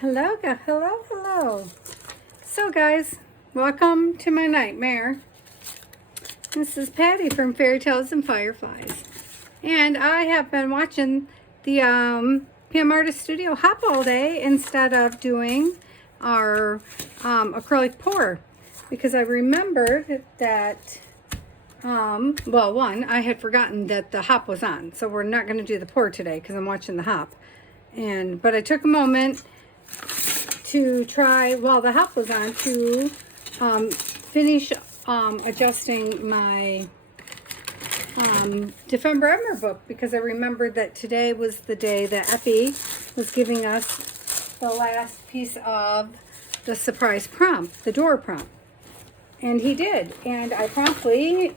Hello, hello. So guys, welcome to my nightmare. This is Patty from Fairy Tales and Fireflies. And I have been watching the PM Artist Studio hop all day instead of doing our acrylic pour. Because I remembered that, well, one, I had forgotten that the hop was on. So we're not going to do the pour today because I'm watching the hop. But I took a moment to try while the hop was on to finish adjusting my December Ember book, because I remembered that today was the day that Ephy was giving us the last piece of the surprise prompt, the door prompt. And he did, and I promptly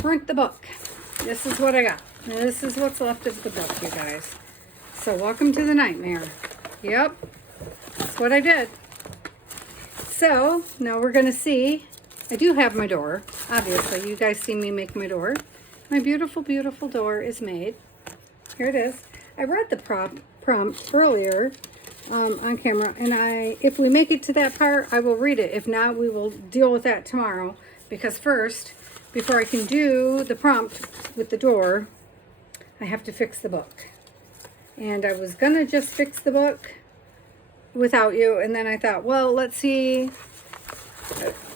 burnt the book. This is what I got. This is what's left of the book, you guys. So welcome to the nightmare. Yep. That's what I did. So now we're going to see. I do have my door. Obviously, you guys see me make my door. My beautiful, beautiful door is made. Here it is. I read the prompt earlier on camera, and if we make it to that part, I will read it. If not, we will deal with that tomorrow. Because first, before I can do the prompt with the door, I have to fix the book. And I was going to just fix the book without you, and then I thought, well, let's see.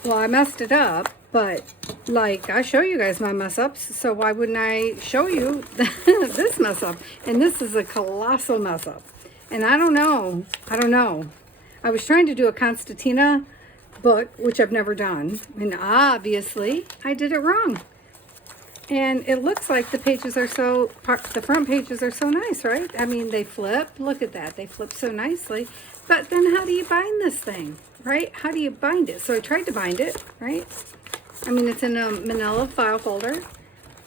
Well, I messed it up, but like, I show you guys my mess ups, so why wouldn't I show you this mess up? And this is a colossal mess up, and I don't know. I was trying to do a Constantina book, which I've never done, and obviously I did it wrong. And it looks like the pages are the front pages are so nice, right? I mean, they flip. Look at that. They flip so nicely. But then how do you bind this thing, right? How do you bind it? So I tried to bind it, right? I mean, it's in a manila file folder.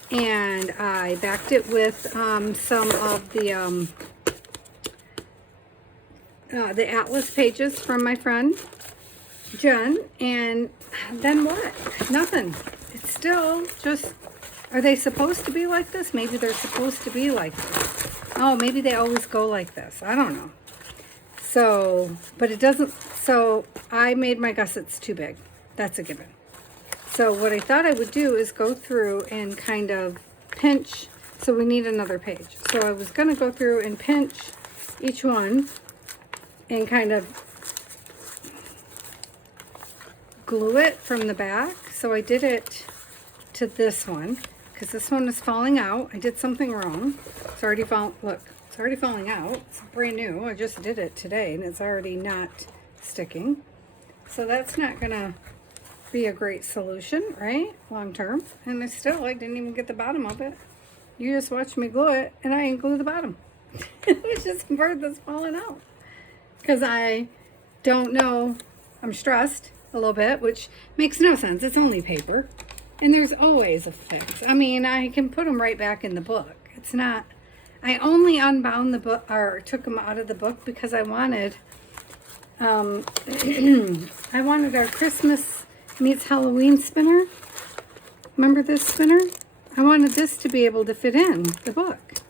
And I backed it with some of the atlas pages from my friend, Jen. And then what? Nothing. It's still just... Are they supposed to be like this? Maybe they're supposed to be like this. Oh, maybe they always go like this. I don't know. So, but it doesn't, so I made my gussets too big. That's a given. So what I thought I would do is go through and kind of pinch. So we need another page. So I was going to go through and pinch each one and kind of glue it from the back. So I did it to this one, because this one is falling out. I did something wrong. It's already look, it's already falling out. It's brand new. I just did it today, and it's already not sticking. So that's not gonna be a great solution, right? Long term. And I didn't even get the bottom of it. You just watched me glue it, and I didn't glue the bottom. It was just a bird that's falling out. Because I don't know, I'm stressed a little bit, which makes no sense. It's only paper. And there's always a fix. I mean, I can put them right back in the book. It's not... I only unbound the book, or took them out of the book, because I wanted... I wanted our Christmas meets Halloween spinner. Remember this spinner? I wanted this to be able to fit in the book.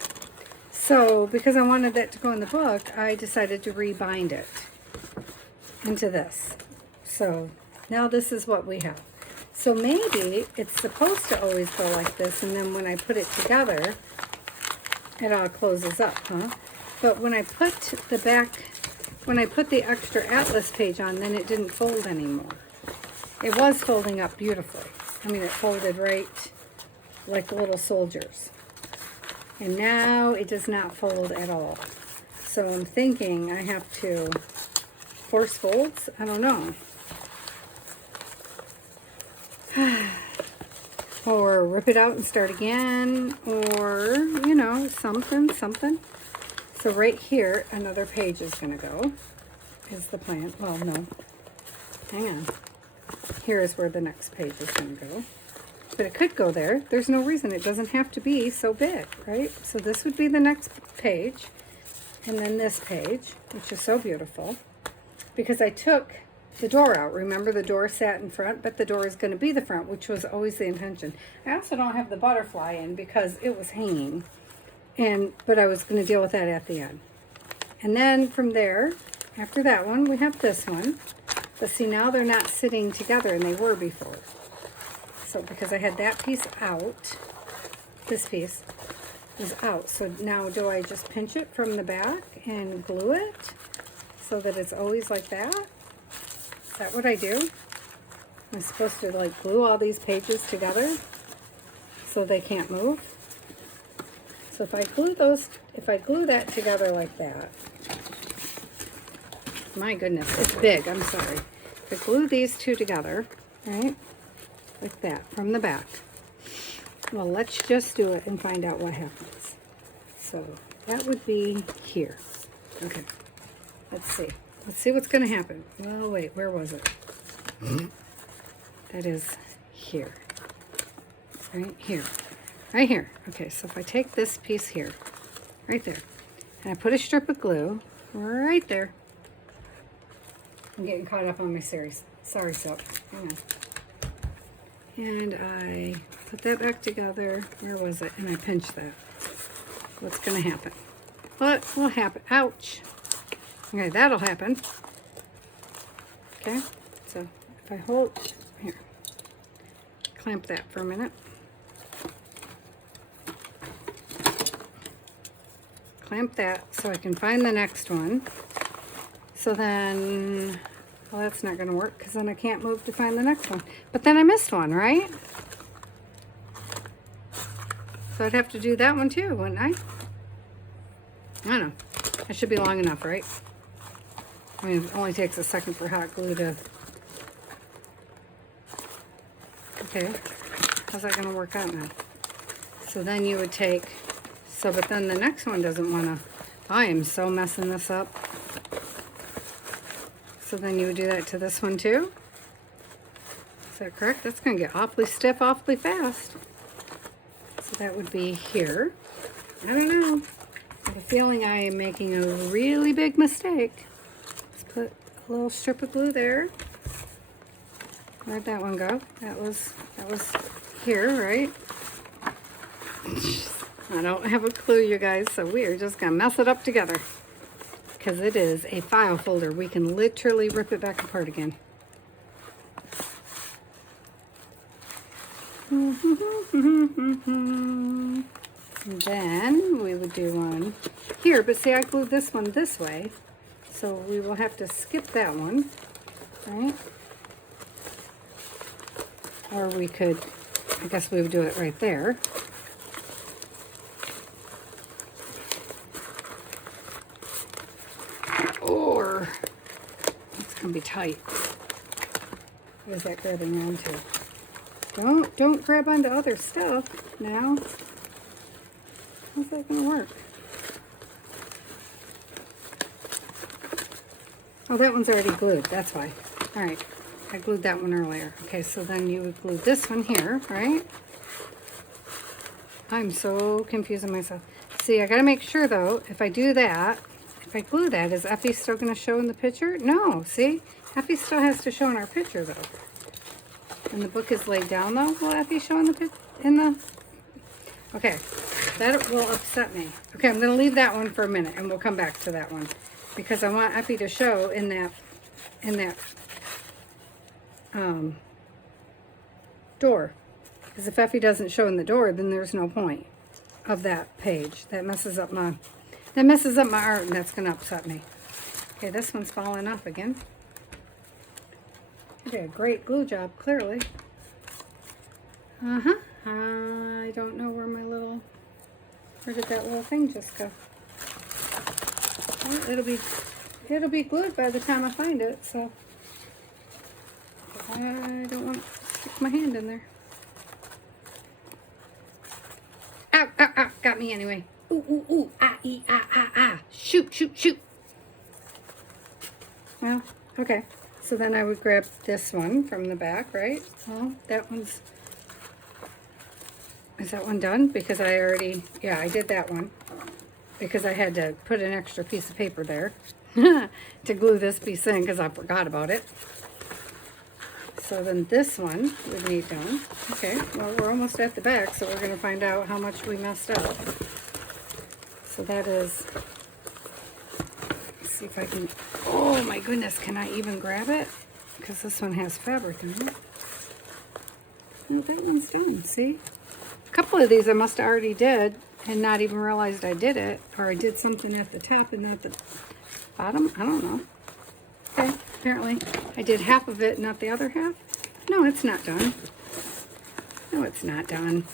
So, because I wanted that to go in the book, I decided to rebind it into this. So, now this is what we have. So maybe it's supposed to always go like this, and then when I put it together, it all closes up, huh? But when I put the extra atlas page on, then it didn't fold anymore. It was folding up beautifully. I mean, it folded right like little soldiers. And now it does not fold at all. So I'm thinking I have to force folds. I don't know. Or rip it out and start again, or, you know, something. So right here, another page is going to go, is the plan. Well, no, hang on. Here is where the next page is going to go. But it could go there. There's no reason. It doesn't have to be so big, right? So this would be the next page, and then this page, which is so beautiful, because I took the door out. Remember, the door sat in front, but the door is going to be the front, which was always the intention. I also don't have the butterfly in because it was hanging, but I was going to deal with that at the end. And then from there, after that one, we have this one. But see, now they're not sitting together, and they were before. So because I had that piece out, this piece is out. So now do I just pinch it from the back and glue it so that it's always like that? Is that what I do? I'm supposed to like glue all these pages together so they can't move? So if I glue that together like that, my goodness, it's big, I'm sorry. If I glue these two together, right, like that, from the back, well, let's just do it and find out what happens. So that would be here. Okay, let's see. Let's see what's going to happen. Well, wait, where was it? That is here. Right here. Right here. Okay, so if I take this piece here, right there, and I put a strip of glue right there. I'm getting caught up on my series. Sorry, soap. Hang on. And I put that back together. Where was it? And I pinch that. What's going to happen? What will happen? Ouch. Okay, that'll happen. Okay, so if I hold, here, clamp that for a minute. Clamp that so I can find the next one. So then, well, that's not going to work because then I can't move to find the next one. But then I missed one, right? So I'd have to do that one too, wouldn't I? I don't know. That should be long enough, right? I mean, it only takes a second for hot glue to... Okay. How's that going to work out now? So then you would take... So, but then the next one doesn't want to... I am so messing this up. So then you would do that to this one too? Is that correct? That's going to get awfully stiff awfully fast. So that would be here. I don't know. I have a feeling I am making a really big mistake. Let's put a little strip of glue there. Where'd that one go? That was here, right? I don't have a clue, you guys, so we are just going to mess it up together. Because it is a file folder. We can literally rip it back apart again. And then we would do one here, but see, I glued this one this way, so we will have to skip that one, right? Or we could, I guess we would do it right there. Or, it's going to be tight. What is that grabbing onto? Don't grab onto other stuff now. How's that going to work? Oh, that one's already glued. That's why. All right. I glued that one earlier. Okay, so then you would glue this one here, right? I'm so confusing myself. See, I got to make sure, though, if I do that, if I glue that, is Ephy still going to show in the picture? No, see? Ephy still has to show in our picture, though. And the book is laid down, though. Will Ephy show in the Okay, that will upset me. Okay, I'm going to leave that one for a minute, and we'll come back to that one. Because I want Ephy to show in that door. Because if Ephy doesn't show in the door, then there's no point of that page. That messes up my art, and that's going to upset me. Okay, this one's falling off again. You did a great glue job, clearly. I don't know where where did that little thing just go? Well, it'll be glued by the time I find it, so I don't want to stick my hand in there. Ow, ow, ow, got me anyway. Ooh, ooh, ooh, ah, ee, ah, ah, ah. Shoot, shoot, shoot. Well, okay. So then I would grab this one from the back, right? Well, is that one done? Because I already, yeah, I did that one. Because I had to put an extra piece of paper there to glue this piece in because I forgot about it. So then this one we need done. Okay, well, we're almost at the back, so we're going to find out how much we messed up. So that is see if I can, oh my goodness, can I even grab it? Because this one has fabric in it. No, that one's done, see? A couple of these I must have already did and not even realized I did it, or I did something at the top and not the bottom. I don't know. Okay, apparently I did half of it, not the other half. No, it's not done. No, it's not done.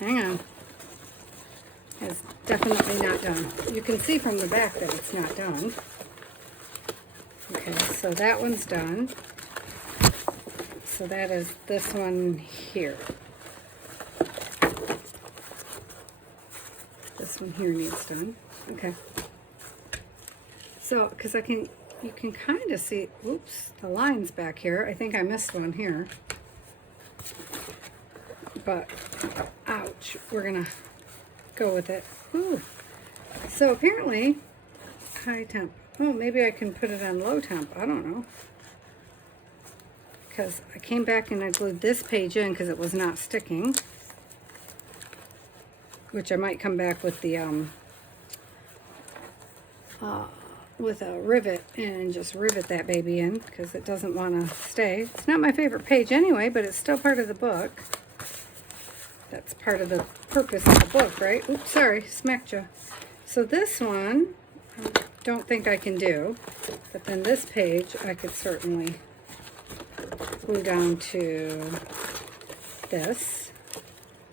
Hang on. It's definitely not done. You can see from the back that it's not done. Okay, so that one's done. So that is this one here. This one here needs done. Okay. So, because you can kind of see, oops, the lines back here. I think I missed one here. But, ouch, we're gonna go with it. Ooh. So apparently, high temp. Oh, maybe I can put it on low temp. I don't know. Because I came back and I glued this page in because it was not sticking. Which I might come back with the with a rivet and just rivet that baby in because it doesn't want to stay. It's not my favorite page anyway, but it's still part of the book. That's part of the purpose of the book, right? Oops, sorry, smacked you. So this one, I don't think I can do, but then this page I could certainly glue down to this.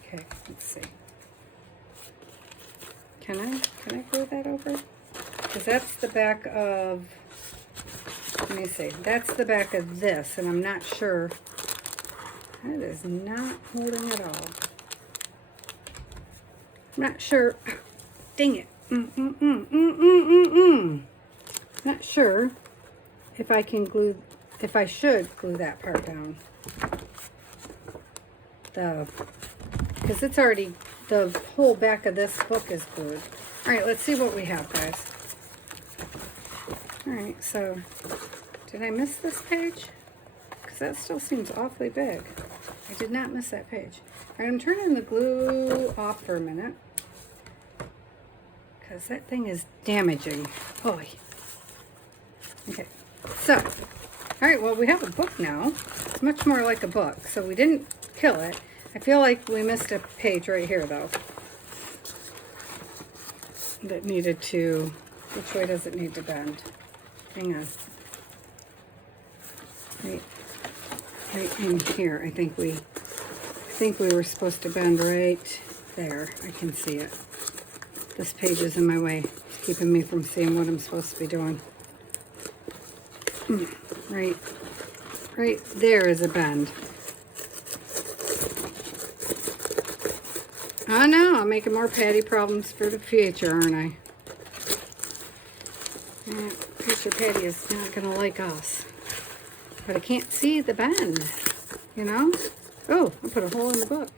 Okay, let's see. Can I glue that over? Because that's the back of, let me see, that's the back of this, and I'm not sure. That is not holding at all. I'm not sure. Dang it. Not sure if I can glue, if I should glue that part down. Because it's already, the whole back of this book is glued. All right, let's see what we have, guys. All right, so did I miss this page? Because that still seems awfully big. I did not miss that page. All right, I'm turning the glue off for a minute. Because that thing is damaging. Boy. Okay, so, all right, well, we have a book now. It's much more like a book, so we didn't kill it. I feel like we missed a page right here, though. That needed to, which way does it need to bend? Hang on. Right in here, I think we were supposed to bend right there. I can see it. This page is in my way. It's keeping me from seeing what I'm supposed to be doing. Right there is a bend. I know, I'm making more patty problems for the future, aren't I? Future Patty is not going to like us. But I can't see the bend, you know? Oh, I put a hole in the book.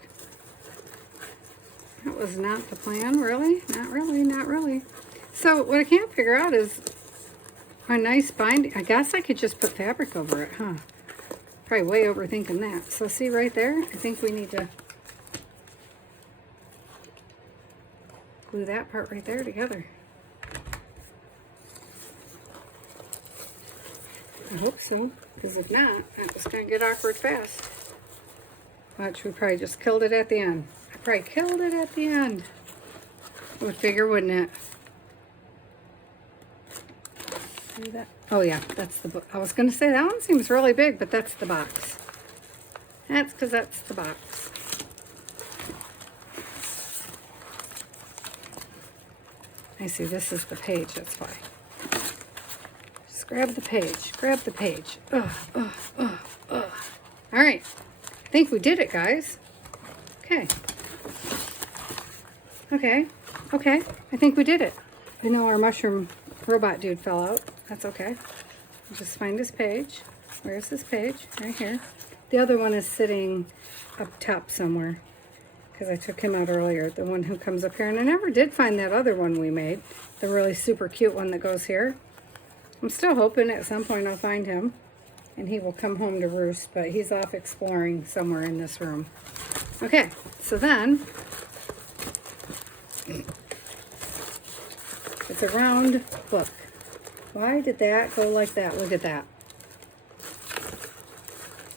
That was not the plan, really? Not really, not really. So what I can't figure out is a nice binding. I guess I could just put fabric over it, huh? Probably way overthinking that. So see right there? I think we need to glue that part right there together. I hope so, because if not, that was going to get awkward fast. Watch, we probably just killed it at the end. I probably killed it at the end. I would figure, wouldn't it? See that? Oh yeah, that's the book. I was going to say that one seems really big, but that's the box. That's because that's the box. I see, this is the page, that's why. Just grab the page, grab the page. All right, I think we did it, guys. Okay. Okay, I think we did it. I know our mushroom robot dude fell out. That's okay. Just find his page. Where's this page? Right here. The other one is sitting up top somewhere, because I took him out earlier, the one who comes up here. And I never did find that other one we made, the really super cute one that goes here. I'm still hoping at some point I'll find him, and he will come home to roost, but he's off exploring somewhere in this room. Okay, so then, It's a round book. Why did that go like that? Look at that.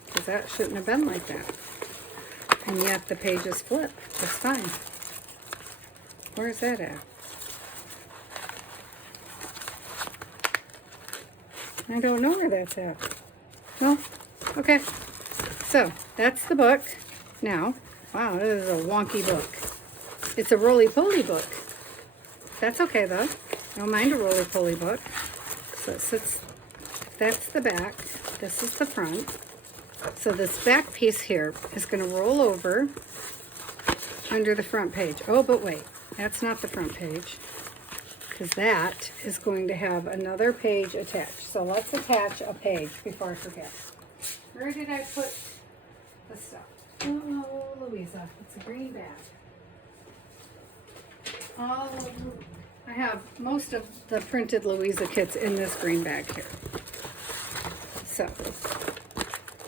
Because that shouldn't have been like that. And yet the pages flip. That's fine. Where's that at? I don't know where that's at. Well, okay. So, that's the book. Now, wow, this is a wonky book. It's a roly-poly book. That's okay, though. I don't mind a roly-poly book. So it sits, that's the back. This is the front. So this back piece here is going to roll over under the front page. Oh, but wait, that's not the front page, because that is going to have another page attached. So let's attach a page before I forget. Where did I put the stuff? Oh, Louisa, it's a green bag. Oh, I have most of the printed Louisa kits in this green bag here. So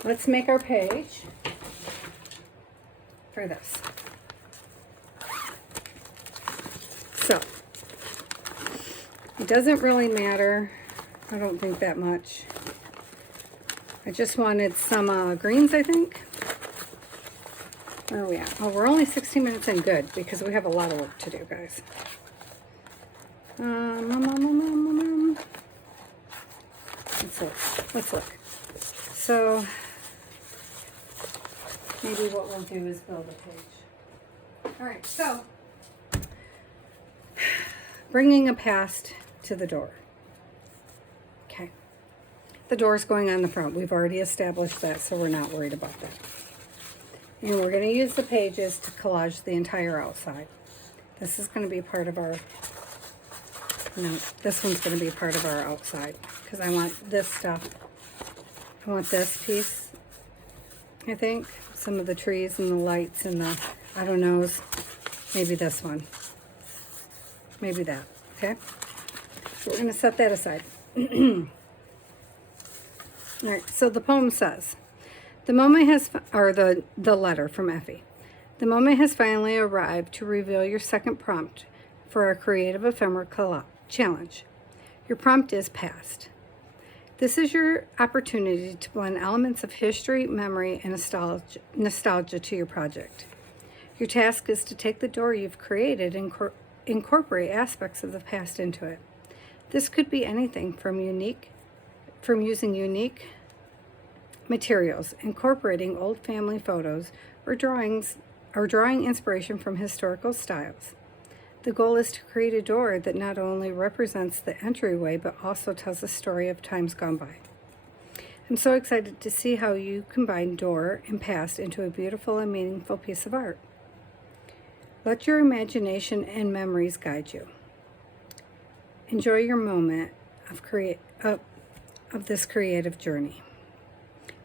let's make our page for this. So it doesn't really matter, I don't think that much. I just wanted some greens, I think. Where are we at? Oh, we're only 16 minutes in. Good, because we have a lot of work to do, guys. Let's look. So maybe what we'll do is build a page. All right, so bringing a past to the door. Okay. The door's going on the front. We've already established that, so we're not worried about that. And we're going to use the pages to collage the entire outside. This is going to be part of our, no, this one's going to be part of our outside, because I want this stuff. I want this piece, I think. Some of the trees and the lights and the, I don't know, maybe this one. Maybe that, okay? So we're going to set that aside. All right, so the poem says, the moment has, or the letter from Ephy. The moment has finally arrived to reveal your second prompt for our Creative Ephemera Challenge. Your prompt is past. This is your opportunity to blend elements of history, memory, and nostalgia to your project. Your task is to take the door you've created and incorporate aspects of the past into it. This could be anything from using unique materials, incorporating old family photos, or drawing inspiration from historical styles. The goal is to create a door that not only represents the entryway, but also tells a story of times gone by. I'm so excited to see how you combine door and past into a beautiful and meaningful piece of art. Let your imagination and memories guide you. Enjoy your moment of this creative journey.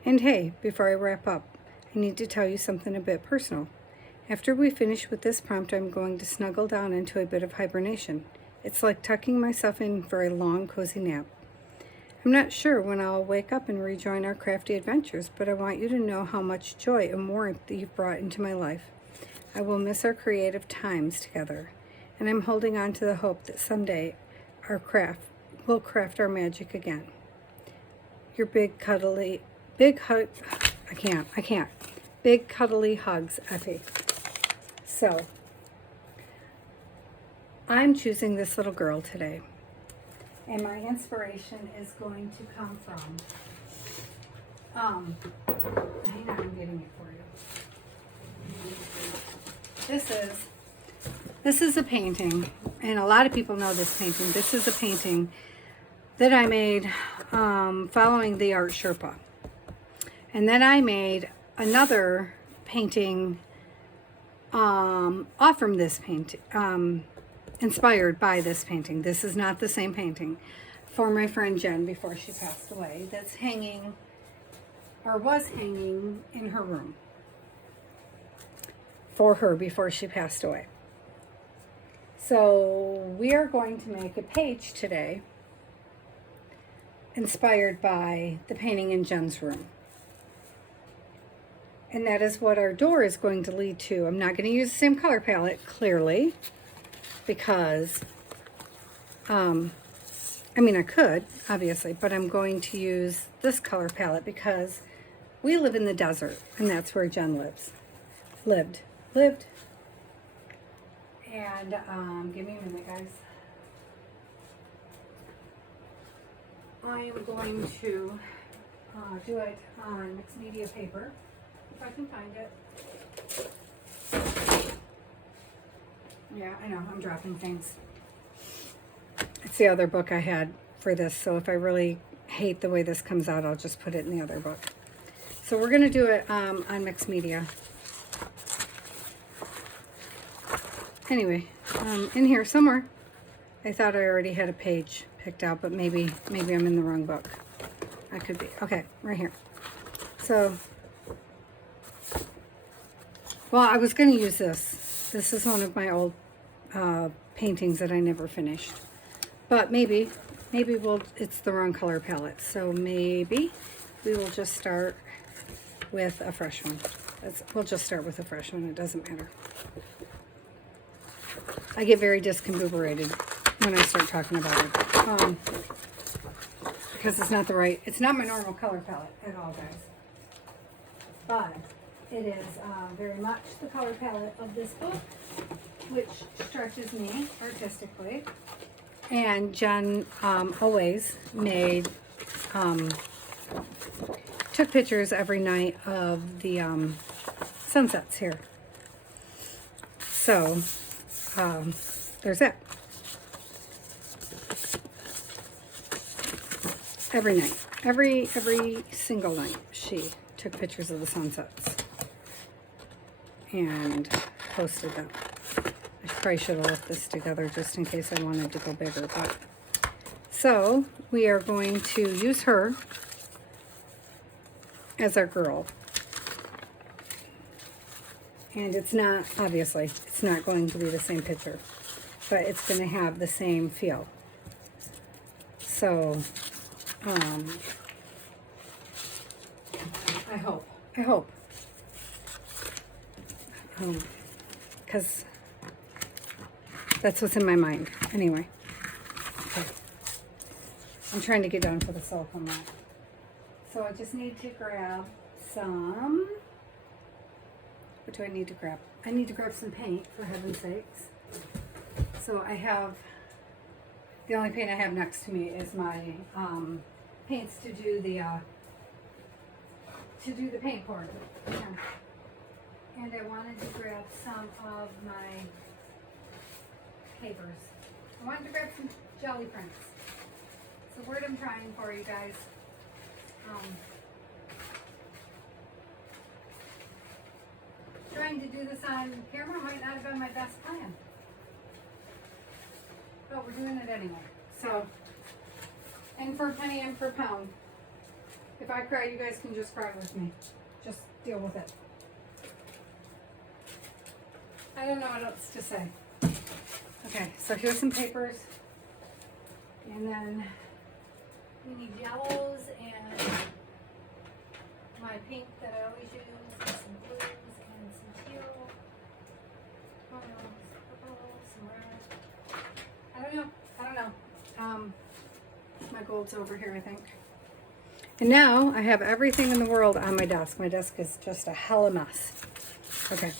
And hey, before I wrap up, I need to tell you something a bit personal. After we finish with this prompt, I'm going to snuggle down into a bit of hibernation. It's like tucking myself in for a long, cozy nap. I'm not sure when I'll wake up and rejoin our crafty adventures, but I want you to know how much joy and warmth that you've brought into my life. I will miss our creative times together, and I'm holding on to the hope that someday we'll craft our magic again. Your big cuddly hugs, Ephy. So, I'm choosing this little girl today, and my inspiration is going to come from, hang on, I'm getting it for you. This is a painting, and a lot of people know this painting. This is a painting that I made following the Art Sherpa. And then I made another painting off from this painting, inspired by this painting. This is not the same painting, for my friend Jen before she passed away. That's hanging, or was hanging, in her room for her before she passed away. So we are going to make a page today inspired by the painting in Jen's room. And that is what our door is going to lead to. I'm not going to use the same color palette, clearly, because I mean, I could, obviously, but I'm going to use this color palette because we live in the desert, and that's where Jen lived. And give me a minute, guys. I am going to do it on mixed media paper, if I can find it. Yeah, I know, I'm dropping things. It's the other book I had for this, so if I really hate the way this comes out, I'll just put it in the other book. So we're going to do it on mixed media. Anyway, in here somewhere, I thought I already had a page picked out, but maybe I'm in the wrong book. I could be. Okay, right here. So, well, I was going to use this. This is one of my old paintings that I never finished. But maybe it's the wrong color palette. So maybe we will just start with a fresh one. We'll just start with a fresh one. It doesn't matter. I get very discombobulated when I start talking about it. Because it's not my normal color palette at all, guys. But it is very much the color palette of this book, which stretches me artistically. And Jen always took pictures every night of the sunsets here. So there's that. Every night, every single night, she took pictures of the sunsets and posted them. I probably should have left this together just in case I wanted to go bigger. But so we are going to use her as our girl. And it's not, obviously, it's not going to be the same picture, but it's going to have the same feel. So, I hope. Because that's what's in my mind. Anyway. Okay. I'm trying to get down to the silicone mat. So I just need to grab some... What do I need to grab? I need to grab some paint, for heaven's sakes. So I have... The only paint I have next to me is my paints to do the paint pour. Yeah. And I wanted to grab some of my papers. I wanted to grab some jelly prints. It's the word I'm trying for, you guys. Trying to do this on camera might not have been my best plan. But we're doing it anyway. So, and for a penny and for a pound. If I cry, you guys can just cry with me. Just deal with it. I don't know what else to say. Okay, so here's some papers. And then we need yellows and my pink that I always use, and some blues and some teal. Oh no, some purple, some red. I don't know. My gold's over here, I think. And now I have everything in the world on my desk. My desk is just a hella mess. Okay.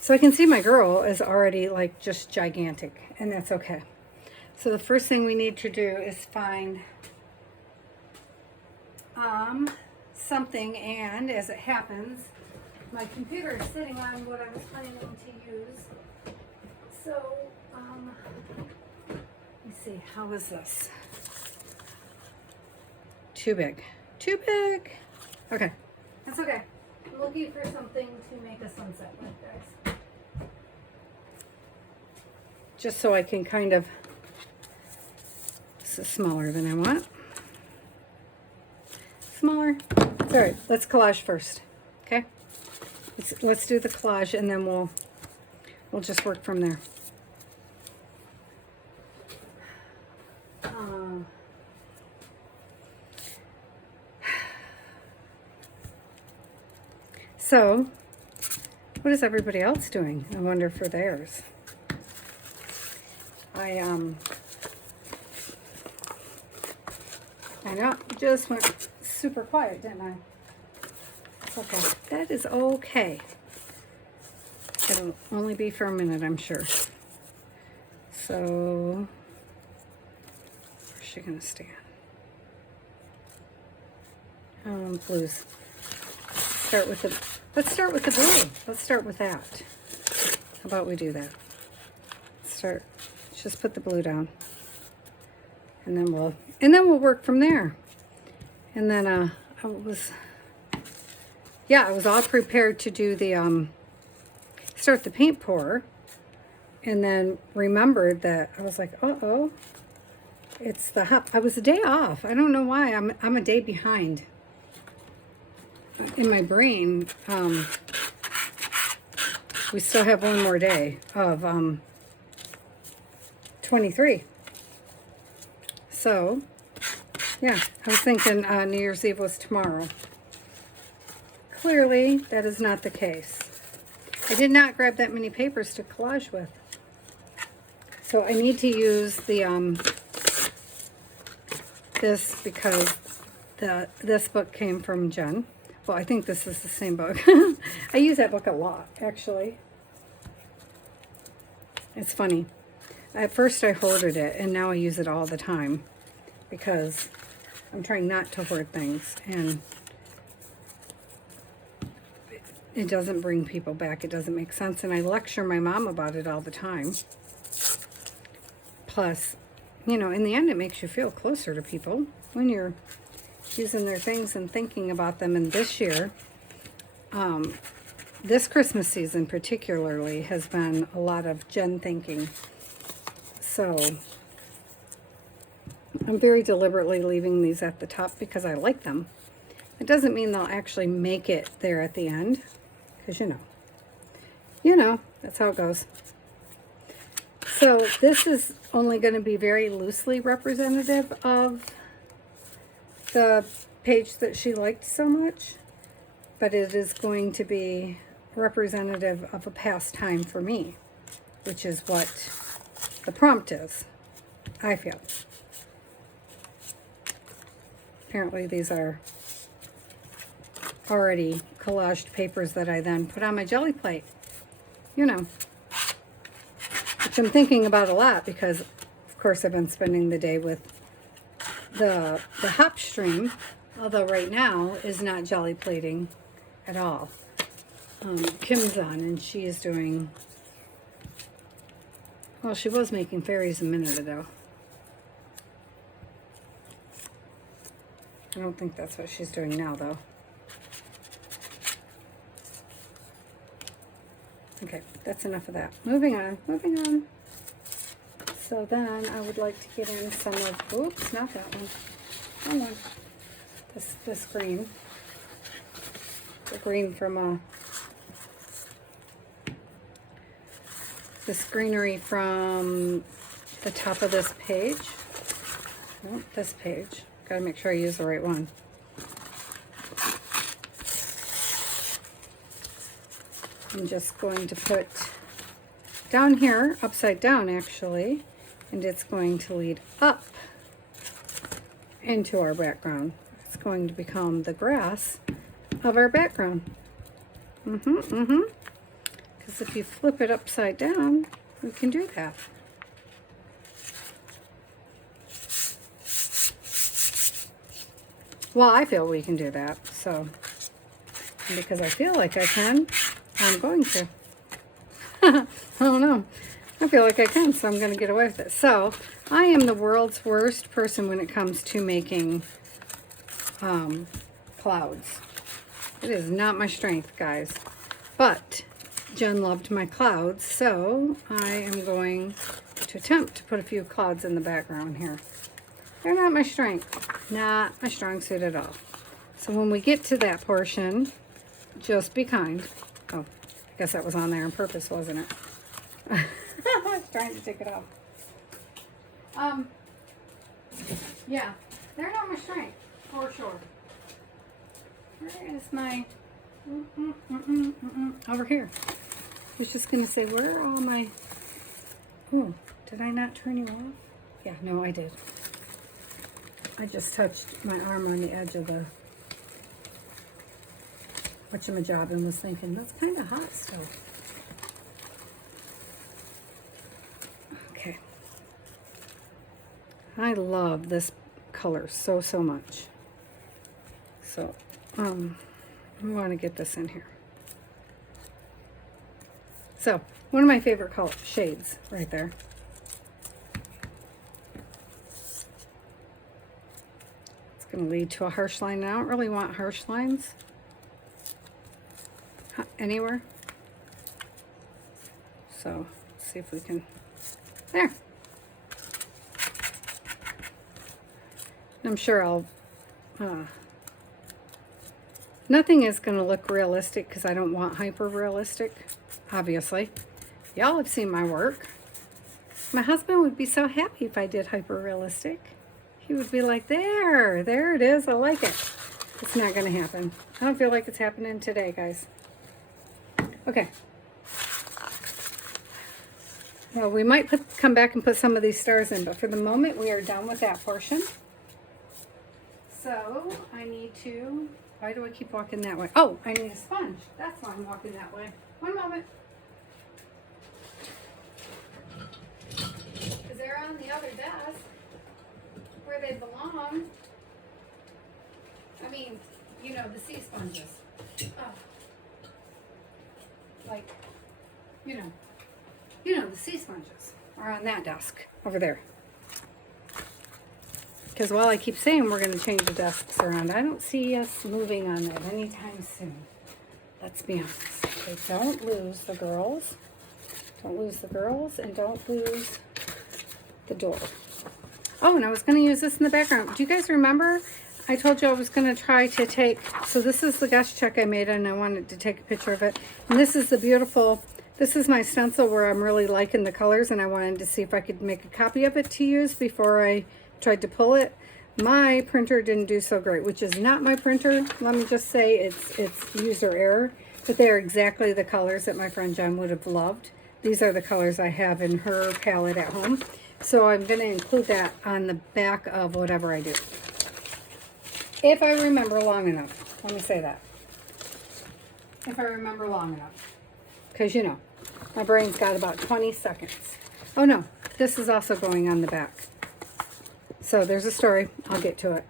So I can see my girl is already like just gigantic, and that's okay. So the first thing we need to do is find something, and as it happens, my computer is sitting on what I was planning to use. So, let me see, how is this? Too big. Too big. Okay, that's okay. I'm looking for something to make a sunset with, guys. Just so I can kind of, this is smaller than I want. Smaller. It's all right, let's collage first, okay? Let's do the collage and then we'll just work from there. So, what is everybody else doing? I wonder for theirs. I know, it just went super quiet, didn't I? It's okay. That is okay. It'll only be for a minute, I'm sure. So, where's she gonna stand? Blues. Let's start with the blue. Let's start with that. How about we do that? Let's just put the blue down. And then we'll work from there. And then I was all prepared to do the start the paint pour, and then remembered that I was like, uh-oh, it's the hop. I was a day off. I don't know why. I'm a day behind in my brain. We still have one more day of 23. So, yeah, I was thinking New Year's Eve was tomorrow. Clearly, that is not the case. I did not grab that many papers to collage with. So I need to use the this because this book came from Jen. Well, I think this is the same book. I use that book a lot, actually. It's funny. At first I hoarded it, and now I use it all the time because I'm trying not to hoard things, and it doesn't bring people back. It doesn't make sense, and I lecture my mom about it all the time. Plus, you know, in the end, it makes you feel closer to people when you're using their things and thinking about them. And this year, this Christmas season particularly has been a lot of Jen thinking. So I'm very deliberately leaving these at the top because I like them. It doesn't mean they'll actually make it there at the end, because you know, that's how it goes. So this is only going to be very loosely representative of the page that she liked so much, but it is going to be representative of a past time for me, which is what the prompt is, I feel. Apparently these are already collaged papers that I then put on my jelly plate, you know, which I'm thinking about a lot because, of course, I've been spending the day with the hop stream, although right now is not jelly plating at all. Kim's on, and she is doing, well, she was making fairies a minute ago. I don't think that's what she's doing now, though. Okay, that's enough of that. Moving on. So then I would like to get in some of, oops, not that one. Hold on. This green. The green from this greenery from the top of this page. Oh, this page. Gotta make sure I use the right one. I'm just going to put down here, upside down actually, and it's going to lead up into our background. It's going to become the grass of our background. Because if you flip it upside down, we can do that. Well, I feel we can do that, so, and because I feel like I can, I'm going to. I don't know. I feel like I can, so I'm going to get away with it. So, I am the world's worst person when it comes to making clouds. It is not my strength, guys. But Jen loved my clouds, so I am going to attempt to put a few clouds in the background here. They're not my strength. Not my strong suit at all. So when we get to that portion, just be kind. Oh, I guess that was on there on purpose, wasn't it? I was trying to take it off. Yeah, they're not my strength, for sure. Where is my... over here. I was just going to say, where are all my... Oh, Did I not turn you off? Yeah, no, I did. I just touched my arm on the edge of the whatchamajob and was thinking, that's kind of hot still. Okay. I love this color so, so much. So, we want to get this in here. So, one of my favorite color shades right there. It's going to lead to a harsh line. I don't really want harsh lines anywhere. So, let's see if we can, there. I'm sure I'll, nothing is going to look realistic because I don't want hyper realistic, obviously. Y'all have seen my work. My husband would be so happy if I did hyper realistic. He would be like, there it is, I like it. It's not going to happen. I don't feel like it's happening today, guys. Okay. Well, we might come back and put some of these stars in, but for the moment, we are done with that portion. So, I need to, why do I keep walking that way? Oh, I need a sponge. That's why I'm walking that way. One moment. Because they're on the other desk, where they belong. I mean, you know, the sea sponges. Oh. Like, you know, the sea sponges are on that desk over there. Because while I keep saying we're going to change the desks around, I don't see us moving on that anytime soon. Let's be honest. Okay, don't lose the girls. Don't lose the girls, and don't lose the door. Oh, and I was going to use this in the background. Do you guys remember? I told you I was going to try to take, so this is the guest check I made, and I wanted to take a picture of it. And this is the beautiful, this is my stencil where I'm really liking the colors, and I wanted to see if I could make a copy of it to use before I tried to pull it. My printer didn't do so great, which is not my printer. Let me just say it's user error, but they are exactly the colors that my friend Jen would have loved. These are the colors I have in her palette at home. So I'm going to include that on the back of whatever I do. If I remember long enough. Let me say that. If I remember long enough. Because, you know, my brain's got about 20 seconds. Oh, no. This is also going on the back. So there's a story. I'll get to it.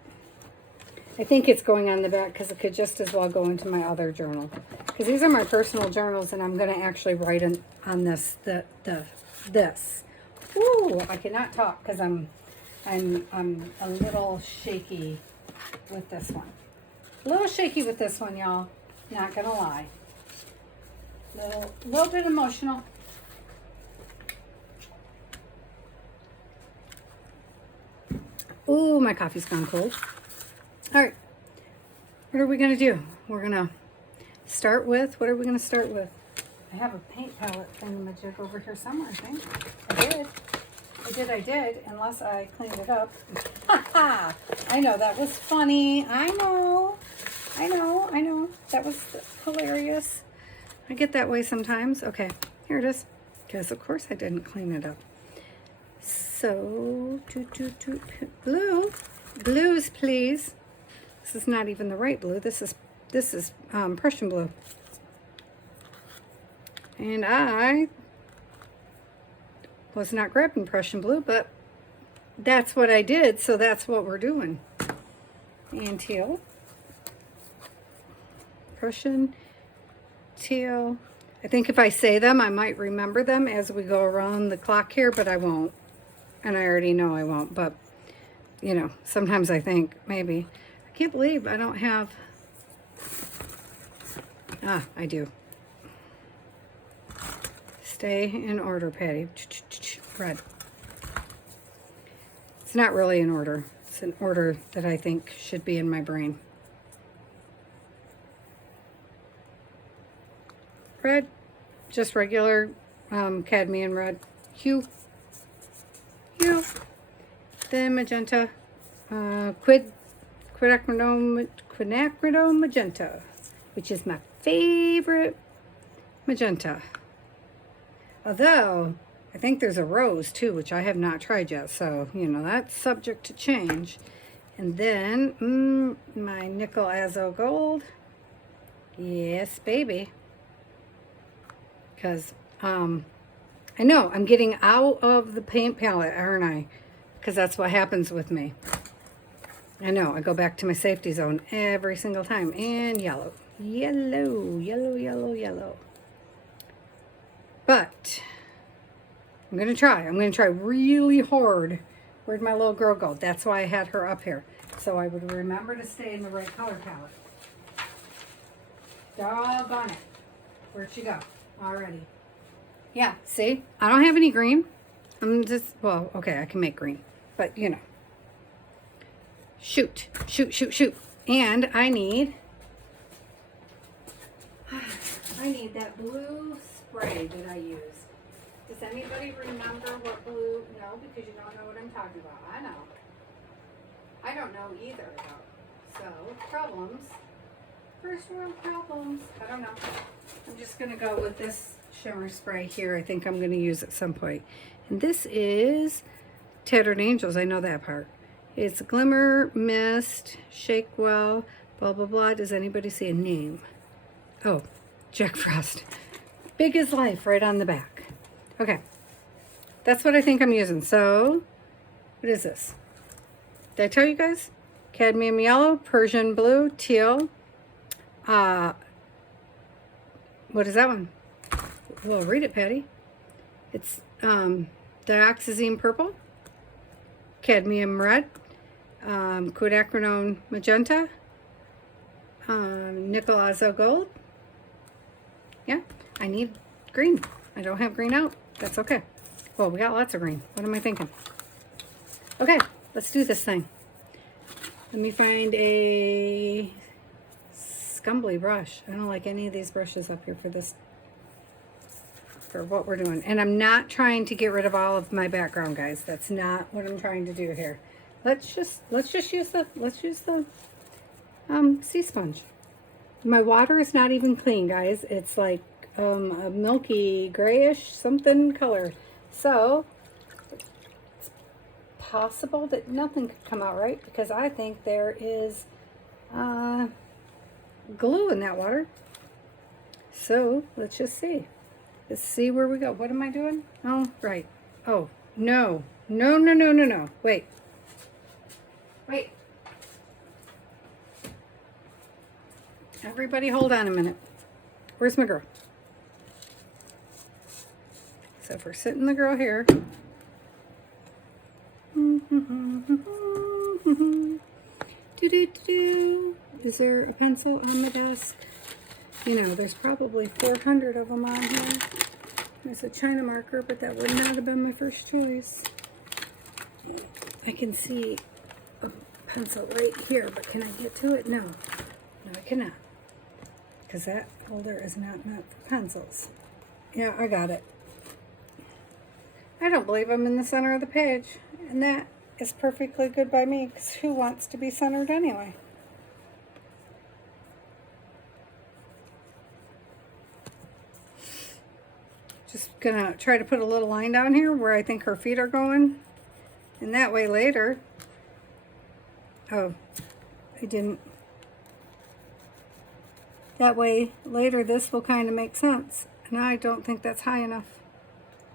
I think it's going on the back because it could just as well go into my other journal. Because these are my personal journals, and I'm going to actually write on this, this. Ooh, I cannot talk because I'm a little shaky with this one. A little shaky with this one, y'all. Not going to lie. Little bit emotional. Ooh, my coffee's gone cold. All right. What are we going to do? We're going to start with, what are we going to start with? I have a paint palette thingamajig over here somewhere, I think. I did, unless I cleaned it up. Ha ha! I know, that was funny. I know. That was hilarious. I get that way sometimes. Okay, here it is. Because, of course, I didn't clean it up. So, blue. Blues, please. This is not even the right blue. This is Prussian blue. And I was not grabbing Prussian blue, but that's what I did, so that's what we're doing. And teal. Prussian, teal. I think if I say them, I might remember them as we go around the clock here, but I won't. And I already know I won't, but, you know, sometimes I think, maybe. I can't believe I don't have... Ah, I do. Stay in order, Patty. Red. It's not really in order. It's an order that I think should be in my brain. Red. Just regular cadmium red. Hue. Then magenta. Quinacridone magenta, which is my favorite magenta. Although, I think there's a rose too, which I have not tried yet. So, you know, that's subject to change. And then, my nickel azo gold. Yes, baby. Because, I know I'm getting out of the paint palette, aren't I? Because that's what happens with me. I know, I go back to my safety zone every single time. And yellow. Yellow, yellow, yellow, yellow. But I'm going to try. I'm going to try really hard. Where'd my little girl go? That's why I had her up here. So I would remember to stay in the right color palette. Doggone it. Where'd she go? Already. Yeah, see? I don't have any green. I'm just, well, okay, I can make green. But, you know. Shoot. Shoot, shoot, shoot. And I need that blue spray that I use. Does anybody remember what blue? No, because you don't know what I'm talking about. I know. I don't know either, though. So, problems. First world problems. I don't know. I'm just going to go with this shimmer spray here. I think I'm going to use at some point. And this is Tattered Angels. I know that part. It's Glimmer, Mist, Shake Well, blah, blah, blah. Does anybody see a name? Oh, Jack Frost. Big as life right on the back. Okay. That's what I think I'm using. So, what is this? Did I tell you guys? Cadmium yellow, Persian blue, teal. What is that one? Well, read it, Patty. It's dioxazine purple, cadmium red, quinacridone magenta, nickel azo gold. Yeah, I need green. I don't have green out. That's okay. Well, we got lots of green. What am I thinking? Okay, let's do this thing. Let me find a scumbly brush. I don't like any of these brushes up here for this, for what we're doing. And I'm not trying to get rid of all of my background, guys. That's not what I'm trying to do here. Let's just use the sea sponge. My water is not even clean, guys. It's like a milky grayish something color. So it's possible that nothing could come out right, because I think there is glue in that water. So let's just see. Let's see where we go. What am I doing? Oh, right. Oh, no. No, no, no, no, no. Wait. Wait. Everybody hold on a minute. Where's my girl? So if we're sitting the girl here. Is there a pencil on the desk? You know, there's probably 400 of them on here. There's a China marker, but that would not have been my first choice. I can see a pencil right here, but can I get to it? No. No, I cannot. Because that holder is not meant for pencils. Yeah, I got it. I don't believe I'm in the center of the page. And that is perfectly good by me, because who wants to be centered anyway? Just gonna try to put a little line down here where I think her feet are going. And that way later, oh, I didn't. That way later this will kind of make sense. And I don't think that's high enough.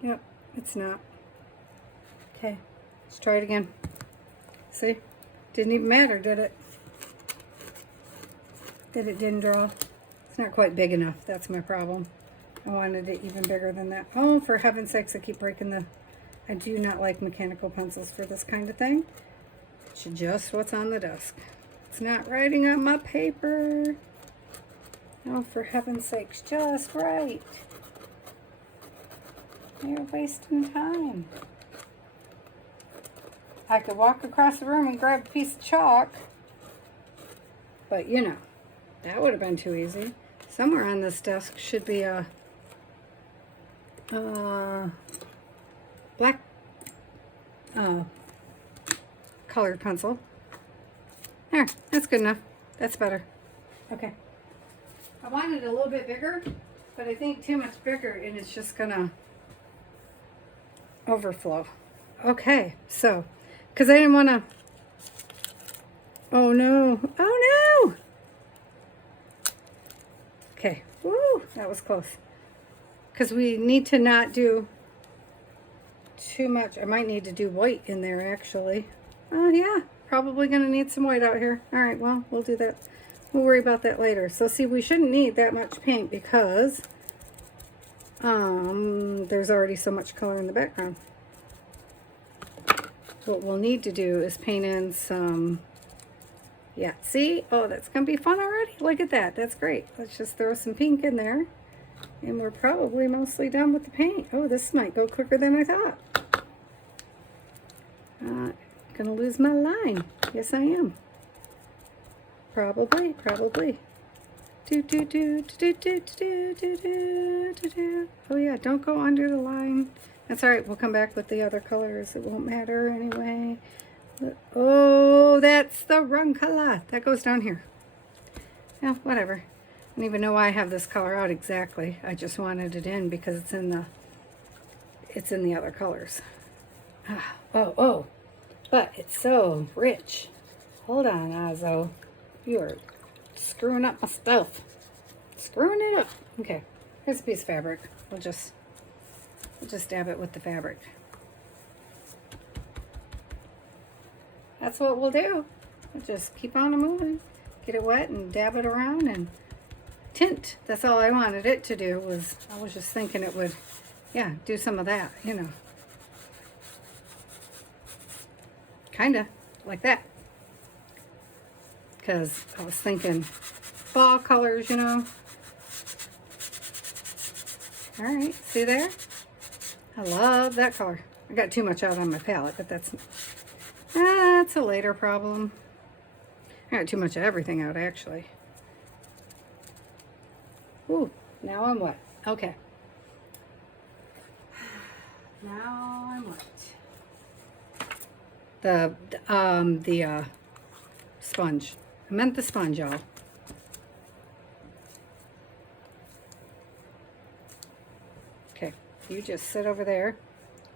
Yep, it's not. Okay, let's try it again. See? Didn't even matter, did it? That it didn't draw. It's not quite big enough. That's my problem. I wanted it even bigger than that. Oh, for heaven's sakes, I keep breaking the... I do not like mechanical pencils for this kind of thing. It's just what's on the desk. It's not writing on my paper. Oh, for heaven's sakes, just right. You're wasting time. I could walk across the room and grab a piece of chalk. But, you know, that would have been too easy. Somewhere on this desk should be a black colored pencil. There, that's good enough. That's better. Okay. I wanted it a little bit bigger, but I think too much bigger and it's just gonna overflow. Okay, so, because I didn't want to, oh no, oh no. Okay, woo, that was close. Because we need to not do too much. I might need to do white in there, actually. Oh, yeah, probably going to need some white out here. All right, well, we'll do that. We'll worry about that later. So, see, we shouldn't need that much paint because there's already so much color in the background. What we'll need to do is paint in some, yeah, see? Oh, that's going to be fun already. Look at that. That's great. Let's just throw some pink in there. And we're probably mostly done with the paint. Oh, this might go quicker than I thought. Gonna lose my line. Yes, I am. Probably. Do, do, do, do, do, do, do, do, do, do. Oh, yeah, don't go under the line. That's all right. We'll come back with the other colors. It won't matter anyway. Oh, that's the wrong color. That goes down here. Yeah, whatever. I don't even know why I have this color out exactly. I just wanted it in because it's in the other colors. Oh, but it's so rich. Hold on, Ozzo. You are screwing up my stuff. Screwing it up. Okay, here's a piece of fabric. We'll just dab it with the fabric. That's what we'll do. We'll just keep on moving. Get it wet and dab it around and tint. That's all I wanted it to do. I was just thinking it would, yeah, do some of that, you know. Kinda like that. Because I was thinking fall colors, you know. All right, see there? I love that color. I got too much out on my palette, but that's a later problem. I got too much of everything out, actually. Ooh, now I'm wet. Okay. Now I'm wet. The sponge. I meant the sponge, y'all. Okay, you just sit over there.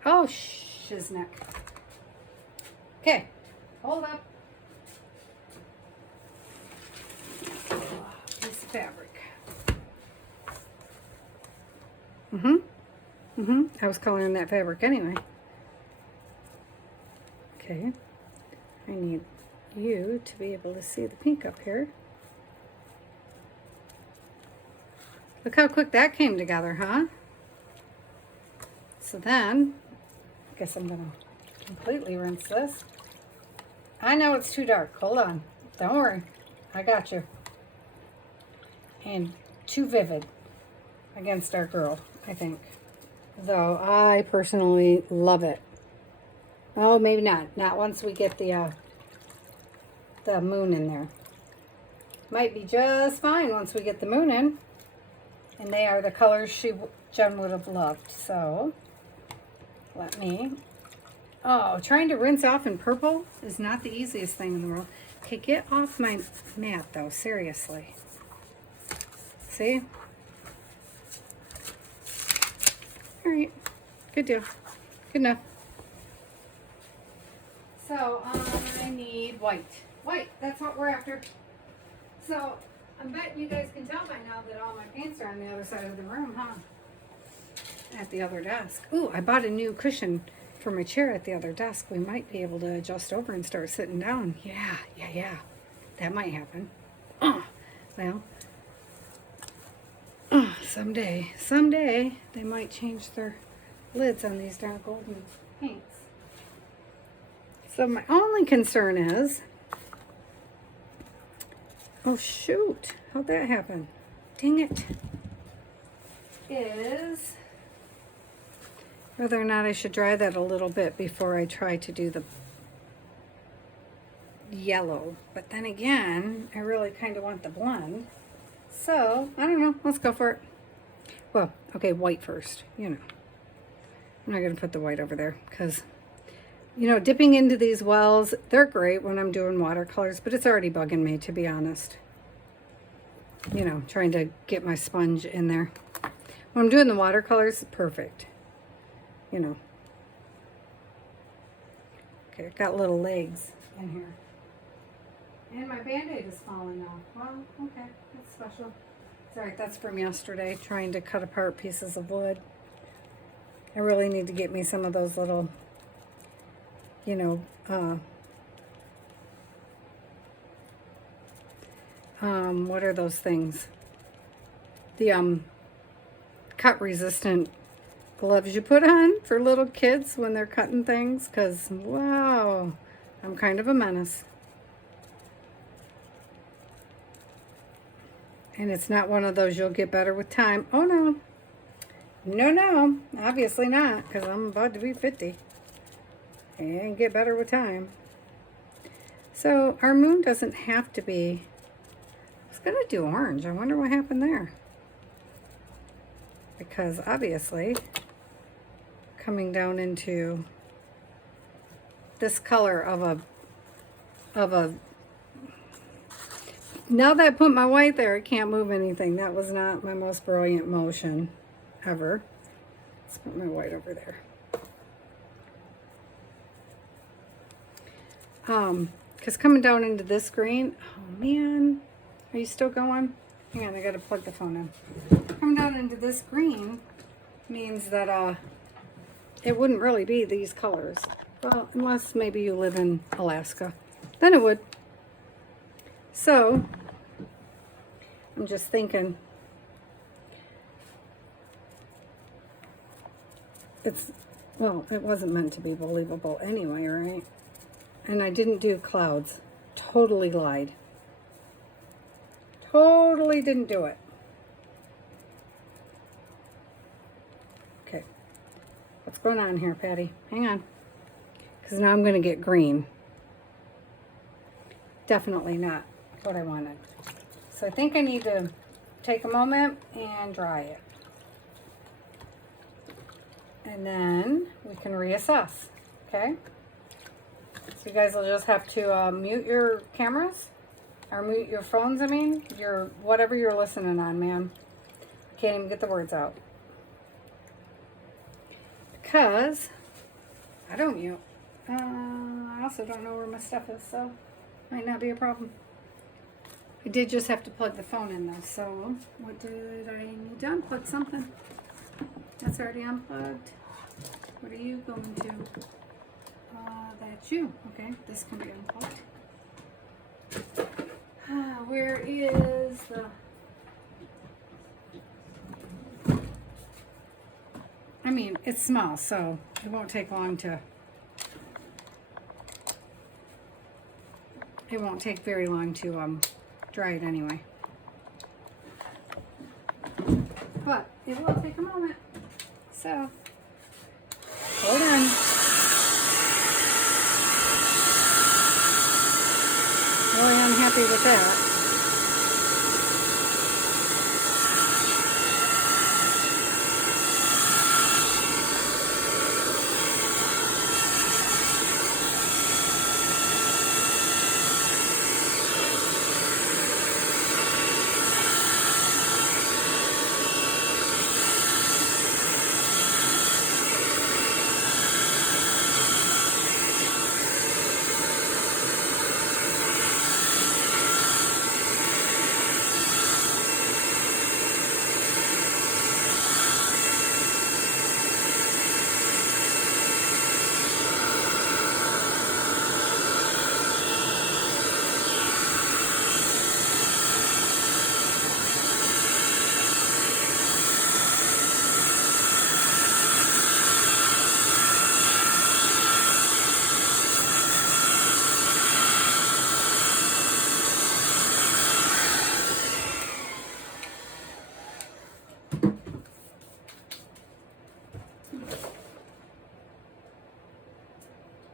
Oh, shizneck. Okay, hold up. Piece of fabric. I was coloring that fabric anyway. Okay, I need you to be able to see the pink up here. Look how quick that came together, huh? So then, I guess I'm gonna completely rinse this. I know it's too dark. Hold on. Don't worry. I got you. And too vivid against our girl, I think. Though I personally love it. Oh, maybe not. Not once we get the moon in there. Might be just fine once we get the moon in. And they are the colors Jen would have loved. So, let me... Oh, trying to rinse off in purple is not the easiest thing in the world. Okay, get off my mat, though. Seriously. See? All right. Good deal. Good enough. So, I need white. White, that's what we're after. So, I'm betting you guys can tell by now that all my paints are on the other side of the room, huh? At the other desk. Ooh, I bought a new cushion for my chair at the other desk. We might be able to adjust over and start sitting down. Yeah. That might happen. Well, someday they might change their lids on these darn golden paints. So my only concern is, oh shoot, how'd that happen? Dang it. Is whether or not I should dry that a little bit before I try to do the yellow. But then again, I really kind of want the blend. So, I don't know. Let's go for it. Well, okay, white first, you know. I'm not going to put the white over there because, you know, dipping into these wells, they're great when I'm doing watercolors, but it's already bugging me, to be honest. You know, trying to get my sponge in there. When I'm doing the watercolors, perfect. You know, Okay, it got little legs in here. And my Band-Aid is falling off. Well, okay, that's special. It's alright, that's from yesterday, trying to cut apart pieces of wood. I really need to get me some of those little, you know, what are those things? The, cut resistant gloves you put on for little kids when they're cutting things, because, wow, I'm kind of a menace. And it's not one of those you'll get better with time. Oh, no. No, obviously not, because I'm about to be 50. And get better with time. So our moon doesn't have to be, I was going to do orange. I wonder what happened there. Because obviously, coming down into this color of a, now that I put my white there, I can't move anything. That was not my most brilliant motion ever. Let's put my white over there. Because coming down into this green, oh man, are you still going? Hang on, I gotta plug the phone in. Coming down into this green means that it wouldn't really be these colors. Well, unless maybe you live in Alaska, then it would. So, I'm just thinking, well, it wasn't meant to be believable anyway, right? And I didn't do clouds. Totally lied. Totally didn't do it. Okay. What's going on here, Patty? Hang on. Because now I'm going to get green. Definitely not what I wanted. So I think I need to take a moment and dry it. And then we can reassess. Okay? So you guys will just have to mute your cameras, or mute your phones, I mean, whatever you're listening on, man. I can't even get the words out. Because I don't mute. I also don't know where my stuff is, so might not be a problem. I did just have to plug the phone in though, so what did I need to unplug? Something. That's already unplugged. What are you going to? That's you. Okay, this can be unplugged. Where is the... I mean, it's small, so it won't take long to... It won't take very long to dry it anyway. But it will take a moment. So, hold on. Really unhappy with that.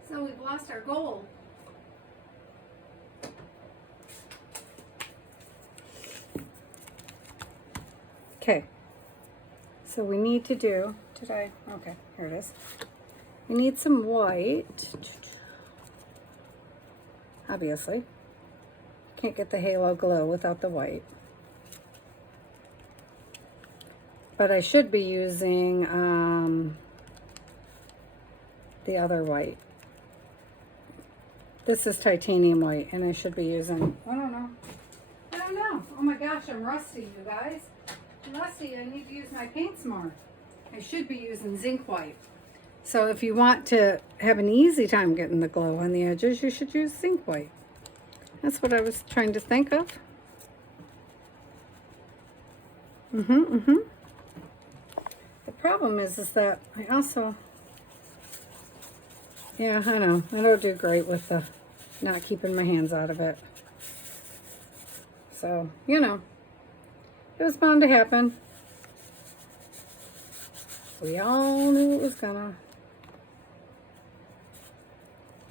So we've lost our goal. Okay. So we need to do, okay, here it is. We need some white. Obviously. Can't get the halo glow without the white. But I should be using the other white. this is titanium white, and I should be using, I don't know. Oh my gosh, I'm rusty, you guys. I'm rusty. I need to use my paints more. I should be using zinc white. So if you want to have an easy time getting the glow on the edges, you should use zinc white. That's what I was trying to think of. The problem is that I also, yeah, I know. I don't do great with the not keeping my hands out of it. So, you know, it was bound to happen. We all knew it was gonna.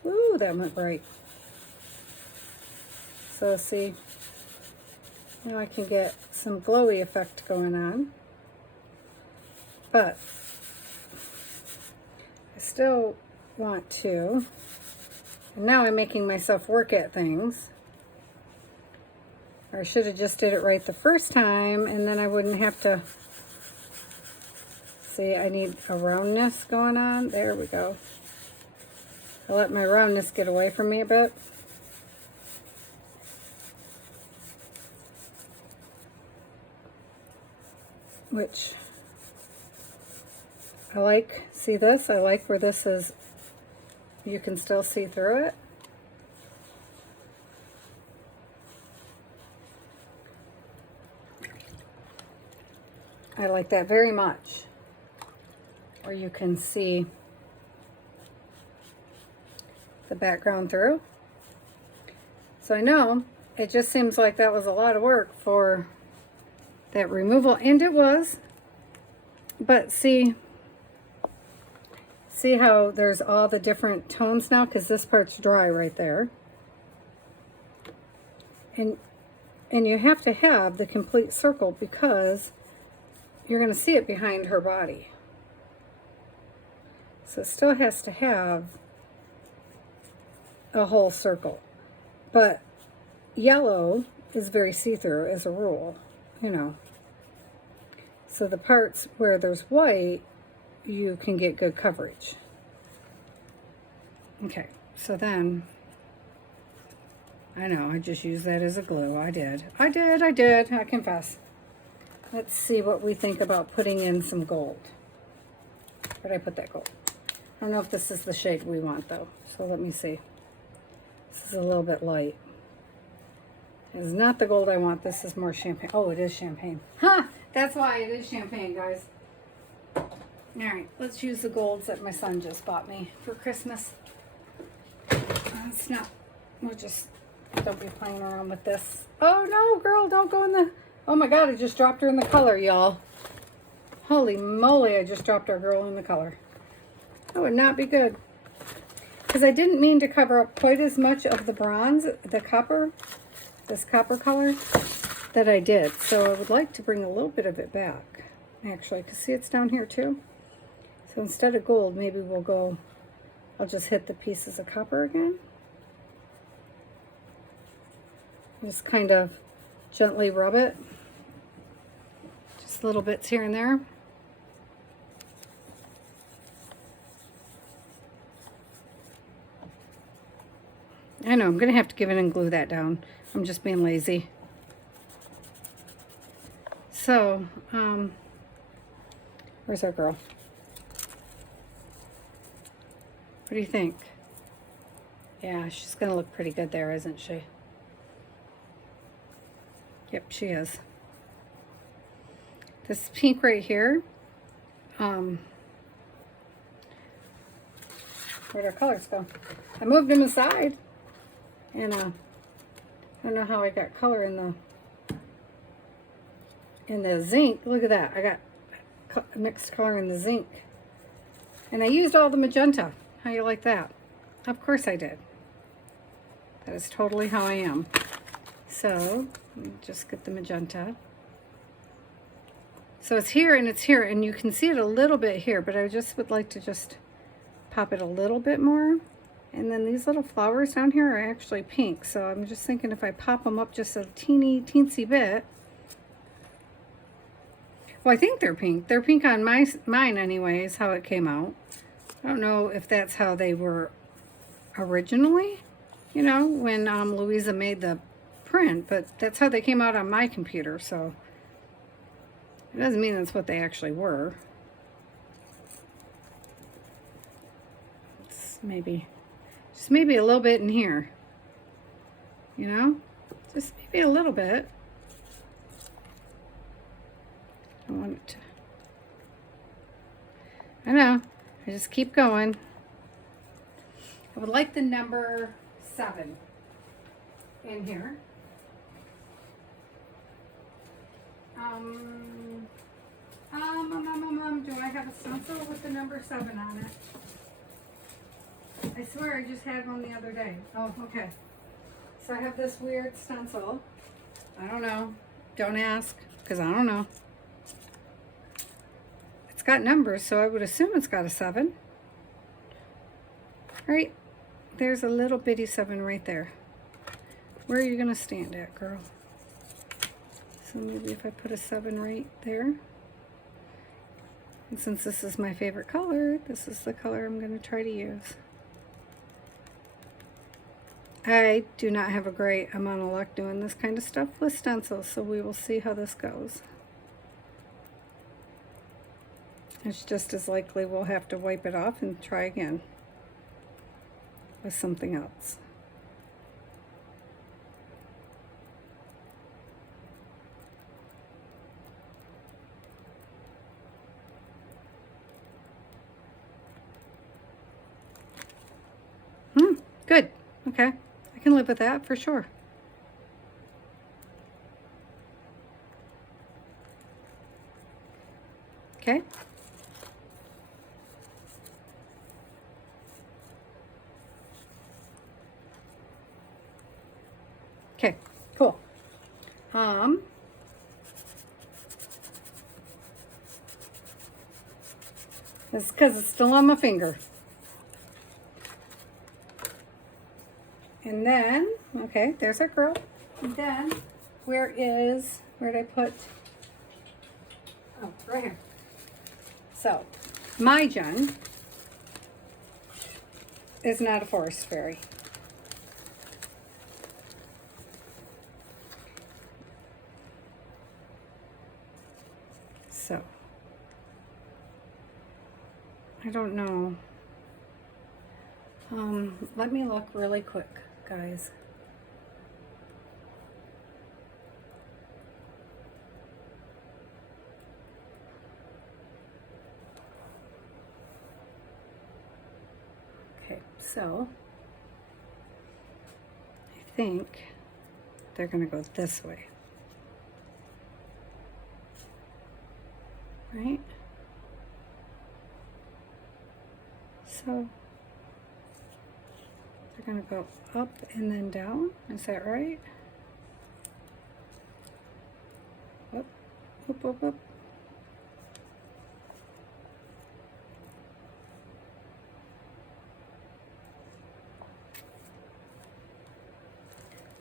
Ooh, that went bright. So see, now I can get some glowy effect going on. But I still want to, and now I'm making myself work at things. Or I should have just did it right the first time, and then I wouldn't have to. See, I need a roundness going on. There we go. I let my roundness get away from me a bit. Which I like. See this? I like where this is, you can still see through it. I like that very much. Where you can see the background through. So I know it just seems like that was a lot of work for that removal, and it was. But see how there's all the different tones now, because this part's dry right there. And you have to have the complete circle because you're going to see it behind her body. So it still has to have a whole circle. But yellow is very see-through as a rule, you know. So the parts where there's white, you can get good coverage. Okay, so then, I know, I just used that as a glue. I did, I confess. Let's see what we think about putting in some gold. Where'd I put that gold? I don't know if this is the shade we want though, so let me see. This is a little bit light. It is not the gold I want. This is more champagne. Oh, it is champagne. Ha! That's why it is champagne, guys. All right, let's use the golds that my son just bought me for Christmas. It's not, we'll just, don't be playing around with this. Oh no, girl, don't go in the, oh my God, I just dropped her in the color, y'all. Holy moly, I just dropped our girl in the color. That would not be good. Because I didn't mean to cover up quite as much of the bronze, the copper, this copper color, that I did. So I would like to bring a little bit of it back, actually, because see it's down here too. So instead of gold, maybe we'll go, I'll just hit the pieces of copper again. Just kind of gently rub it. Just little bits here and there. I know, I'm going to have to give it and glue that down. I'm just being lazy. So, where's our girl? What do you think? Yeah, she's going to look pretty good there, isn't she? Yep, she is. This pink right here, where'd our colors go? I moved them aside. And I don't know how I got color in the zinc. Look at that. I got mixed color in the zinc. And I used all the magenta. How you like that? Of course I did. That is totally how I am. So, let me just get the magenta. So it's here and it's here, and you can see it a little bit here, but I just would like to just pop it a little bit more. And then these little flowers down here are actually pink, so I'm just thinking if I pop them up just a teensy bit. Well, I think they're pink. They're pink on mine anyway, is how it came out. I don't know if that's how they were originally, you know, when Louisa made the print, but that's how they came out on my computer, so it doesn't mean that's what they actually were. It's maybe, just maybe a little bit in here, you know, just maybe a little bit. I want it to, I know, I just keep going. I would like the number 7 in here. Do I have a stencil with the number 7 on it? I swear I just had one the other day. Oh, okay. So I have this weird stencil. I don't know. Don't ask, because I don't know. It's got numbers, so I would assume it's got a 7. Right? There's a little bitty 7 right there. Where are you going to stand at, girl? So maybe if I put a 7 right there. And since this is my favorite color, this is the color I'm going to try to use. I do not have a great amount of luck doing this kind of stuff with stencils, so we will see how this goes. It's just as likely we'll have to wipe it off and try again with something else. Good. Okay. I can live with that for sure. Okay. Okay, cool. It's because it's still on my finger. And then, okay, there's our girl. And then, where did I put, oh, right here. So, my Jen is not a forest fairy. So, I don't know. Let me look really quick, guys. Okay, so I think they're going to go this way. Right? So they're going to go up and then down. Is that right? Up, up, up, up.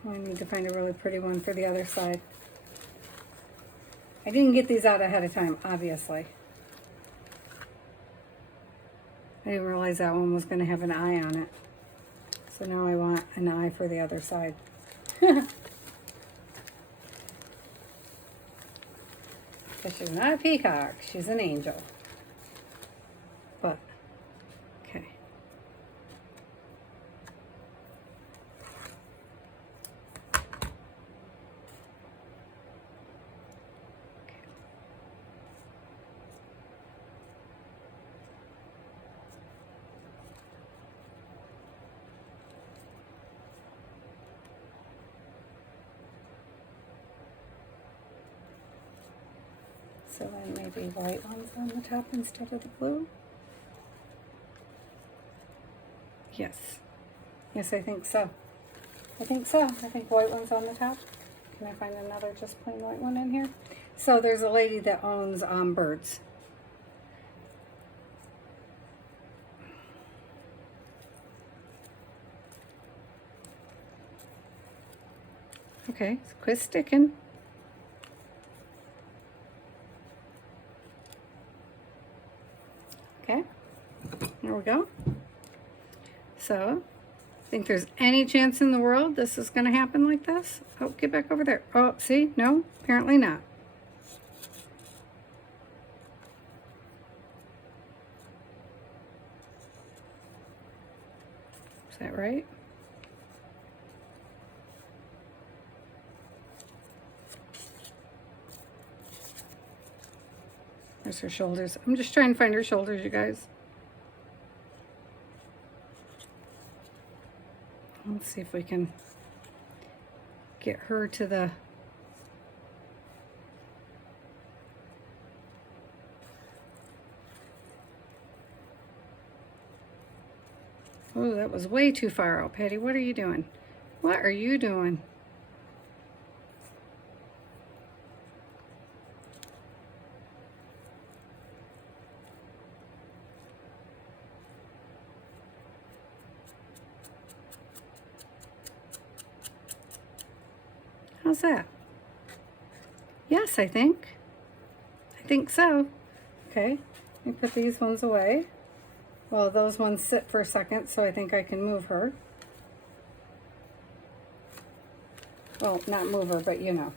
Oh, I need to find a really pretty one for the other side. I didn't get these out ahead of time, obviously. I didn't realize that one was going to have an eye on it. So now I want an eye for the other side. Because she's not a peacock, she's an angel. But, okay. So then maybe white ones on the top instead of the blue? Yes. Yes, I think so. I think so. I think white one's on the top. Can I find another just plain white one in here? So there's a lady that owns birds. Okay, so quit sticking. Okay, there we go. So Think there's any chance in the world this is going to happen like this? Oh, get back over there. Oh, see? No, apparently not. Is that right? There's her shoulders. I'm just trying to find her shoulders, you guys. Let's see if we can get her to the... Oh, that was way too far out, Patty. What are you doing? What are you doing? How's that? Yes, I think. I think so. Okay, let me put these ones away. Well, those ones sit for a second, so I think I can move her. Well, not move her, but you know,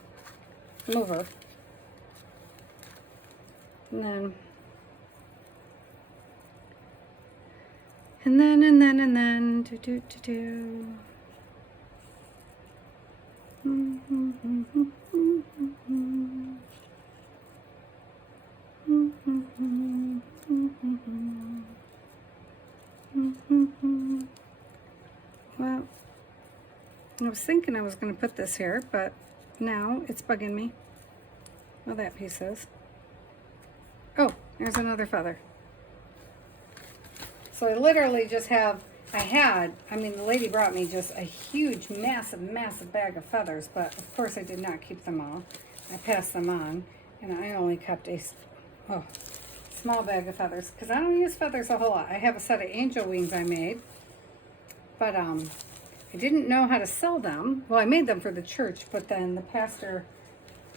move her. And then, do. Well, I was thinking I was going to put this here, but now it's bugging me. Well, that piece is. Oh, there's another feather. So I literally just have, I mean, the lady brought me just a huge, massive bag of feathers, but of course I did not keep them all. I passed them on, and I only kept a small bag of feathers, because I don't use feathers a whole lot. I have a set of angel wings I made, but I didn't know how to sell them. Well, I made them for the church, but then the pastor,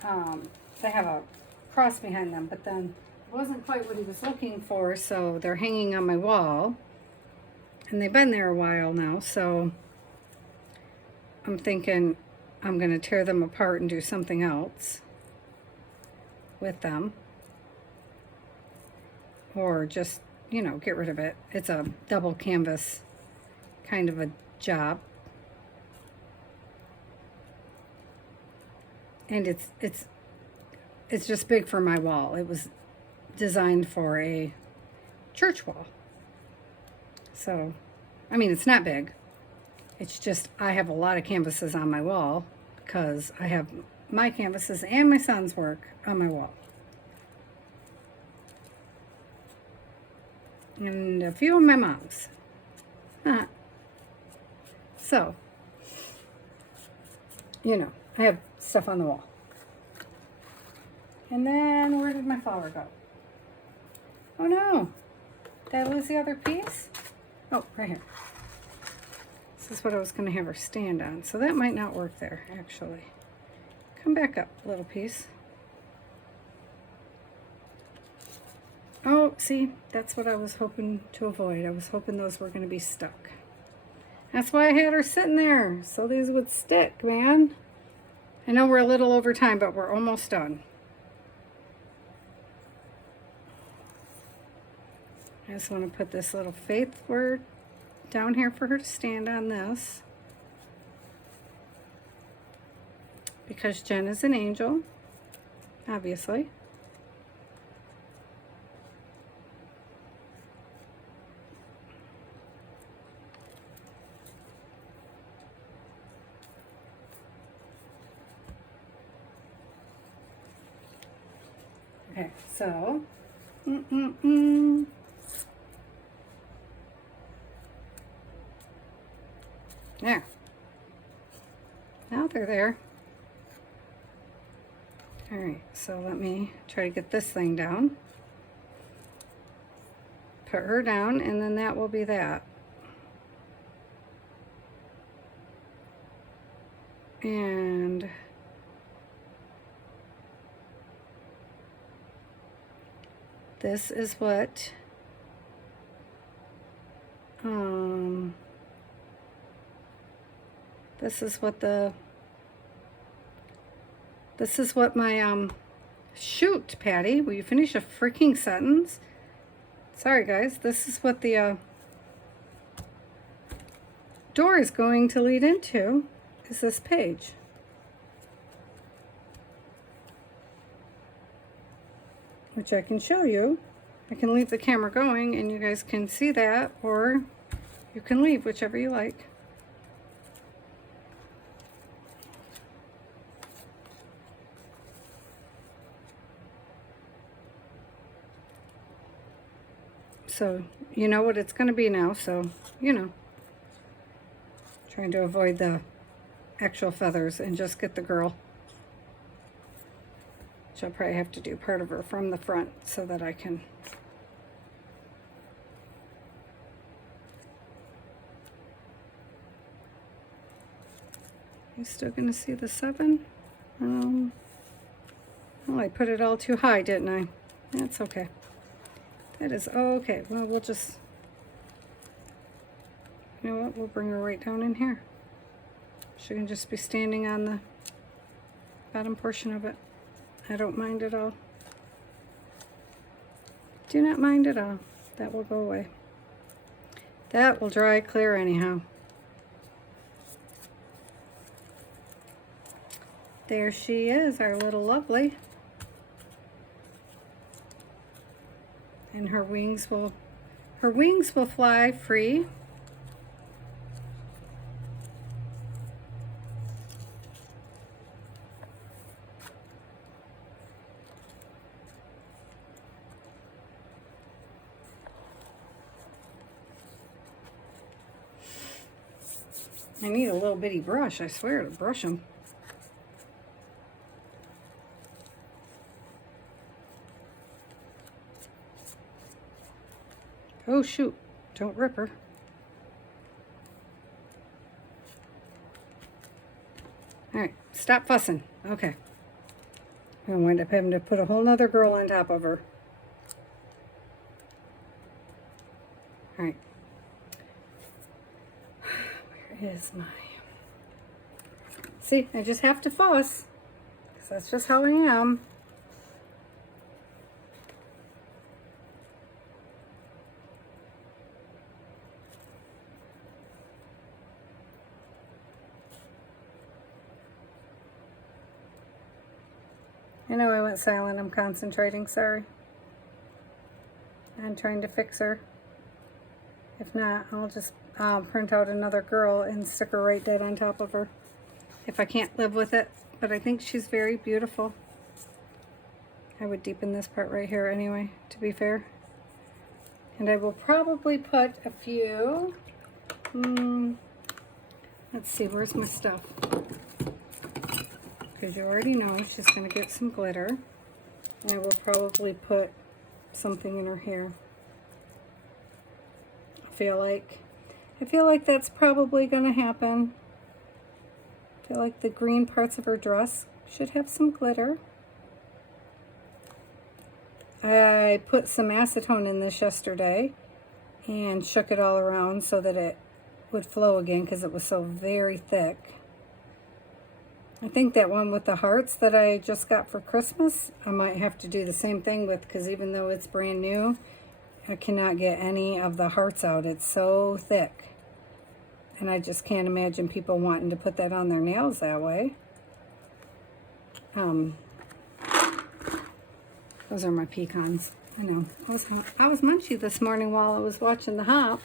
they have a cross behind them, but then it wasn't quite what he was looking for, so they're hanging on my wall. And they've been there a while now, so I'm thinking I'm going to tear them apart and do something else with them. Or just, you know, get rid of it. It's a double canvas kind of a job. And it's just big for my wall. It was designed for a church wall. So, I mean, it's not big. It's just I have a lot of canvases on my wall because I have my canvases and my son's work on my wall. And a few of my mom's. So, you know, I have stuff on the wall. And then where did my flower go? Oh no, did I lose the other piece? Oh, right here. This is what I was going to have her stand on. So that might not work there, actually. Come back up, little piece. Oh, see, that's what I was hoping to avoid. I was hoping those were going to be stuck. That's why I had her sitting there, so these would stick, man. I know we're a little over time, but we're almost done. I just want to put this little faith word down here for her to stand on this. Because Jen is an angel, obviously. Okay, so, there. Now they're there. All right, so let me try to get this thing down. Put her down, and then that will be that. And this is what This is what my, shoot, Patty, will you finish a freaking sentence? Sorry, guys. This is what the door is going to lead into, is this page. Which I can show you. I can leave the camera going and you guys can see that, or you can leave, whichever you like. So you know what it's going to be now, so you know. Trying to avoid the actual feathers and just get the girl. Which I'll probably have to do part of her from the front so that I can. You still going to see the 7? Oh, I put it all too high, didn't I? That's okay. That is okay. Well, we'll just, you know what? We'll bring her right down in here. She can just be standing on the bottom portion of it. I don't mind at all. Do not mind at all. That will go away. That will dry clear anyhow. There she is, our little lovely. And her wings will fly free. I need a little bitty brush, I swear, to brush them. Oh shoot, don't rip her. Alright, stop fussing. Okay. I'm going to wind up having to put a whole nother girl on top of her. Alright. Where is my... See, I just have to fuss. Because that's just how I am. I know I went silent. I'm concentrating. Sorry. I'm trying to fix her. If not, I'll just print out another girl and stick her right dead on top of her. If I can't live with it. But I think she's very beautiful. I would deepen this part right here anyway, to be fair. And I will probably put a few... let's see, where's my stuff? Because you already know she's going to get some glitter. I will probably put something in her hair. I feel like that's probably going to happen. I feel like the green parts of her dress should have some glitter. I put some acetone in this yesterday and shook it all around so that it would flow again because it was so very thick. I think that one with the hearts that I just got for Christmas, I might have to do the same thing with, because even though it's brand new, I cannot get any of the hearts out. It's so thick. And I just can't imagine people wanting to put that on their nails that way. Those are my pecans. I know. I was munchy this morning while I was watching the hop.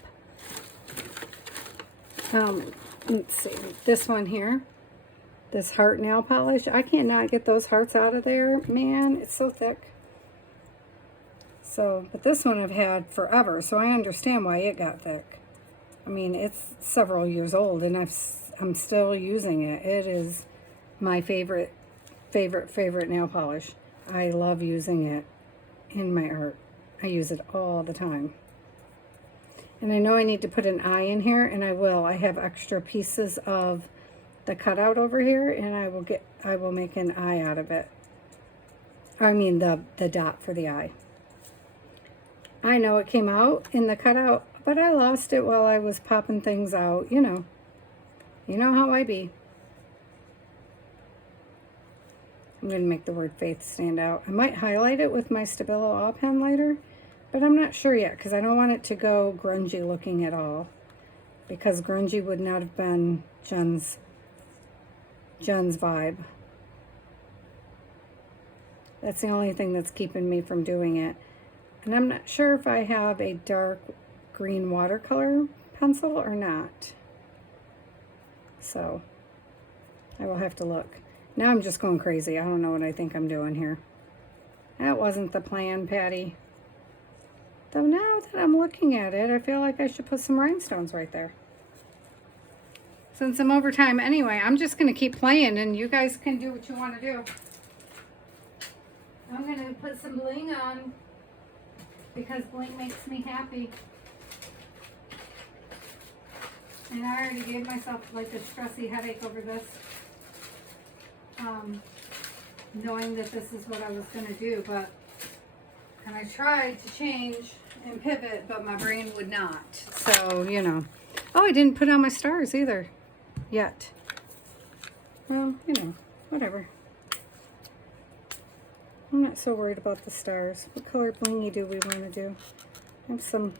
Let's see. This one here. This heart nail polish. I cannot get those hearts out of there. Man, it's so thick. So, but this one I've had forever, so I understand why it got thick. I mean, it's several years old, and I'm still using it. It is my favorite nail polish. I love using it in my art. I use it all the time. And I know I need to put an eye in here, and I will. I have extra pieces of the cutout over here, and I will make an eye out of it. I mean the dot for the eye. I know it came out in the cutout, but I lost it while I was popping things out, you know. You know how I be. I'm going to make the word faith stand out. I might highlight it with my Stabilo All Pen lighter, but I'm not sure yet because I don't want it to go grungy looking at all. Because grungy would not have been Jen's vibe. That's the only thing that's keeping me from doing it. And I'm not sure if I have a dark green watercolor pencil or not. So I will have to look. Now I'm just going crazy. I don't know what I think I'm doing here. That wasn't the plan, Patty. Though now that I'm looking at it, I feel like I should put some rhinestones right there. Since I'm over time anyway, I'm just going to keep playing and you guys can do what you want to do. I'm going to put some bling on because bling makes me happy. And I already gave myself like a stressy headache over this. Knowing that this is what I was going to do, and I tried to change and pivot, but my brain would not. So, you know. Oh, I didn't put on my stars either yet. Well, you know, whatever. I'm not so worried about the stars. What color blingy do we want to do? I have some.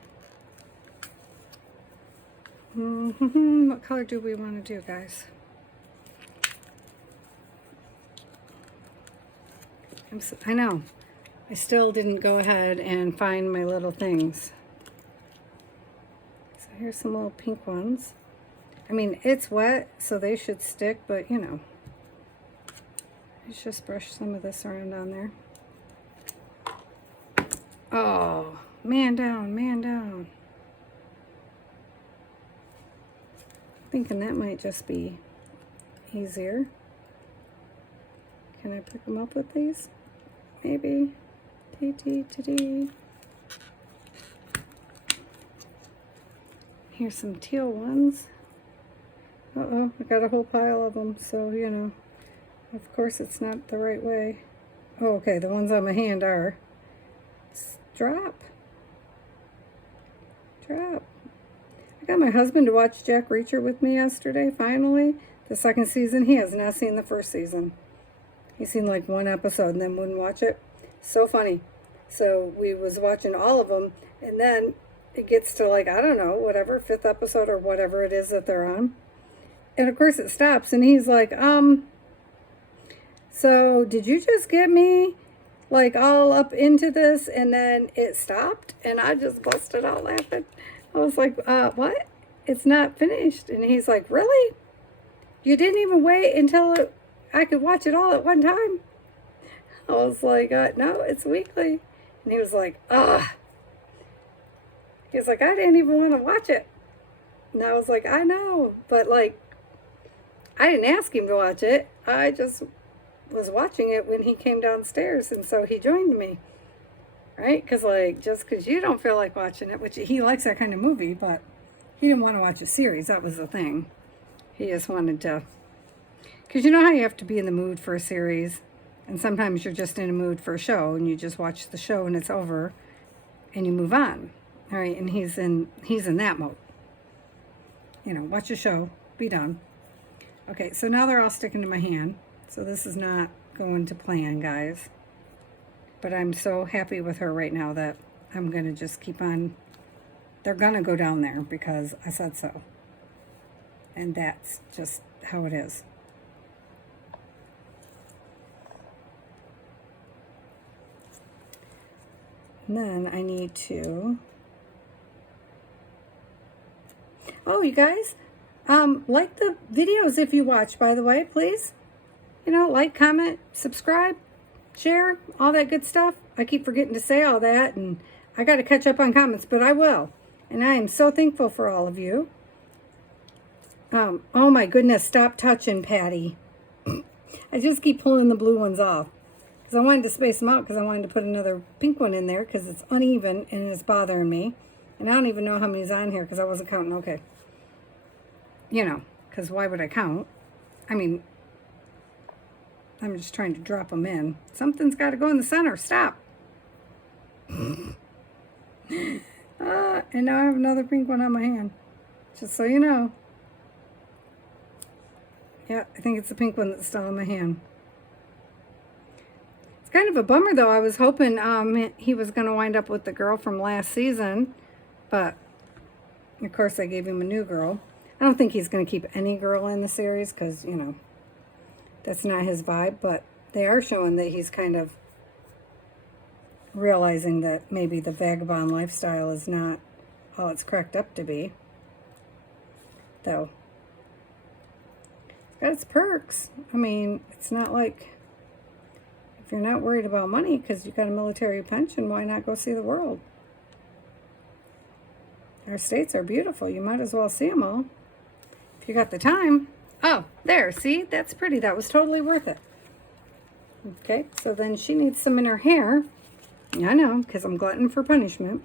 What color do we want to do, guys? I know. I still didn't go ahead and find my little things. So here's some little pink ones. I mean, it's wet, so they should stick, but you know. Let's just brush some of this around on there. Oh, man down, man down. Thinking that might just be easier. Can I pick them up with these? Maybe. Here's some teal ones. Uh-oh, I got a whole pile of them, so, you know, of course it's not the right way. Oh, okay, the ones on my hand are. Drop. I got my husband to watch Jack Reacher with me yesterday, finally. The second season. He has not seen the first season. He's seen like one episode and then wouldn't watch it. So funny. So we was watching all of them, and then it gets to like, I don't know, whatever, 5th episode or whatever it is that they're on. And of course it stops, and he's like, so did you just get me like all up into this and then it stopped? And I just busted out laughing. I was like, what? It's not finished. And he's like, really? You didn't even wait until I could watch it all at one time? I was like, no, it's weekly. And he was like, ugh. He was like, I didn't even want to watch it. And I was like, I know. But like, I didn't ask him to watch it. I just was watching it when he came downstairs. And so he joined me. Right? Because like, just because you don't feel like watching it, which he likes that kind of movie, but he didn't want to watch a series. That was the thing. He just wanted to. Because you know how you have to be in the mood for a series. And sometimes you're just in a mood for a show and you just watch the show and it's over and you move on. All right, and he's in that mode. You know, watch a show, be done. Okay, so now they're all sticking to my hand. So this is not going to plan, guys. But I'm so happy with her right now that I'm going to just keep on. They're going to go down there because I said so. And that's just how it is. And then I need to, oh, you guys, like the videos if you watch, by the way, please. You know, like, comment, subscribe, share, all that good stuff. I keep forgetting to say all that, and I got to catch up on comments, but I will. And I am so thankful for all of you. Oh my goodness, stop touching, Patty. I just keep pulling the blue ones off. Because I wanted to space them out because I wanted to put another pink one in there because it's uneven and it's bothering me. And I don't even know how many's on here because I wasn't counting. Okay. You know, because why would I count? I mean, I'm just trying to drop them in. Something's got to go in the center. Stop. And now I have another pink one on my hand. Just so you know. Yeah, I think it's the pink one that's still in my hand. It's kind of a bummer, though. I was hoping he was going to wind up with the girl from last season, but of course I gave him a new girl. I don't think he's going to keep any girl in the series because, you know, that's not his vibe, but they are showing that he's kind of realizing that maybe the vagabond lifestyle is not all it's cracked up to be. Though, it's got its perks. I mean, it's not like, if you're not worried about money because you got a military pension, why not go see the world? Our states are beautiful. You might as well see them all if you got the time. Oh, there. See? That's pretty. That was totally worth it. Okay, so then she needs some in her hair. I know, because I'm glutton for punishment.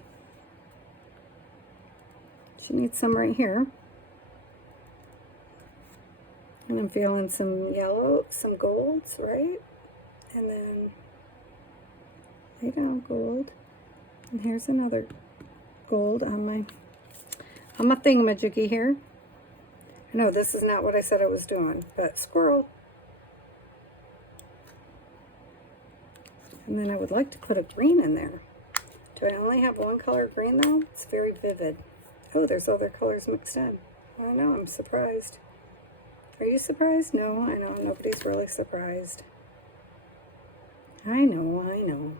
She needs some right here. And I'm feeling some yellow, some golds, right? And then, lay down gold. And here's another gold on my thingamajiggy here. I know this is not what I said I was doing, but squirrel. And then I would like to put a green in there. Do I only have one color green though? It's very vivid. Oh, there's other colors mixed in. I know, I'm surprised. Are you surprised? No, I know, nobody's really surprised. I know.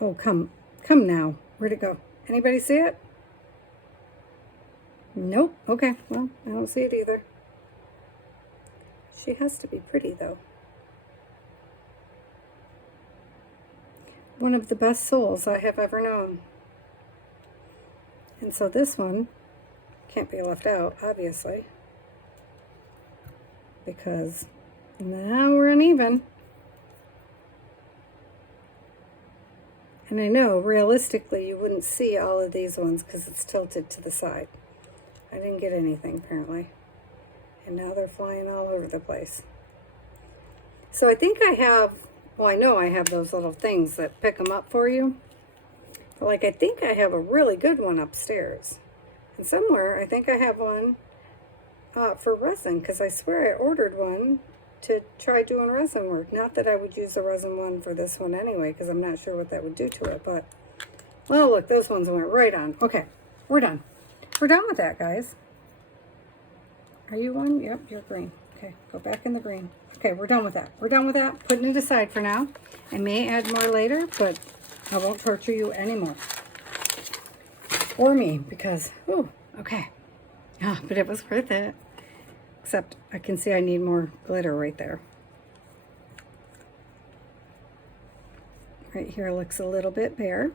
Oh, come now. Where'd it go? Anybody see it? Nope. Okay, well, I don't see it either. She has to be pretty, though. One of the best souls I have ever known. And so this one can't be left out, obviously, because now we're uneven. And I know, realistically, you wouldn't see all of these ones because it's tilted to the side. I didn't get anything, apparently. And now they're flying all over the place. So I think I have, well, I know I have those little things that pick them up for you. But, like, I think I have a really good one upstairs. And somewhere, I think I have one for resin, because I swear I ordered one to try doing resin work. Not that I would use the resin one for this one anyway, because I'm not sure what that would do to it. But, well, look, those ones went right on. Okay, we're done. We're done with that, guys. Are you one? Yep, you're green. Okay, go back in the green. Okay, we're done with that. We're done with that. Putting it aside for now. I may add more later, but I won't torture you anymore. Or me, because, ooh, okay. Ah, but it was worth it. Except I can see I need more glitter right there. Right here looks a little bit bare.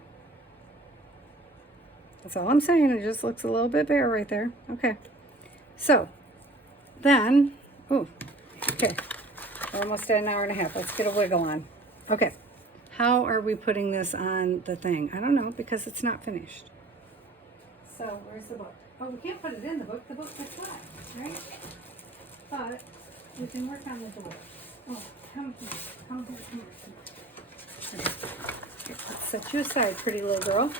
That's all I'm saying. It just looks a little bit bare right there. Okay. So, then, ooh, okay. We're almost at an hour and a half. Let's get a wiggle on. Okay. How are we putting this on the thing? I don't know, because it's not finished. So, where's the book? Oh, we can't put it in the book. The book gets wet, right? But we can work on the door. Oh, come here. Come here, come here, come here. Okay, let's set you aside, pretty little girl.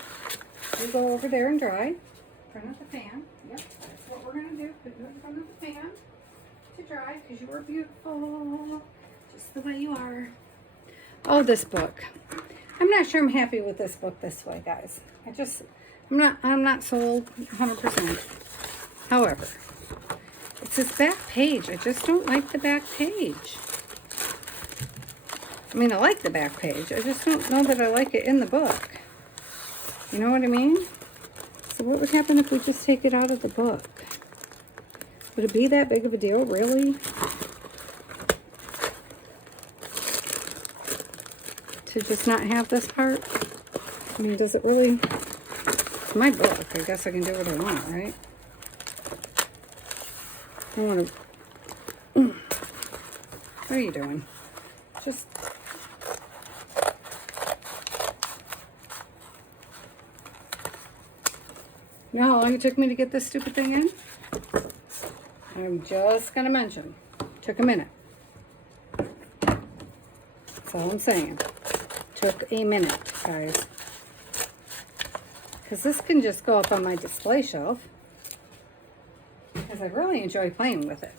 You go over there and dry. In front of the fan. Yep, that's what we're going to do. Put you in front of the fan to dry, because you are beautiful. Just the way you are. Oh, this book. I'm not sure I'm happy with this book this way, guys. I'm not sold 100%. However, it's this back page. I just don't like the back page. I mean, I like the back page. I just don't know that I like it in the book. You know what I mean? So what would happen if we just take it out of the book? Would it be that big of a deal, really? To just not have this part? I mean, does it really? It's my book. I guess I can do what I want, right? I want to... What are you doing? Just... You know how long it took me to get this stupid thing in? I'm just going to mention. Took a minute. That's all I'm saying. Took a minute, guys. Because this can just go up on my display shelf. because I really enjoy playing with it.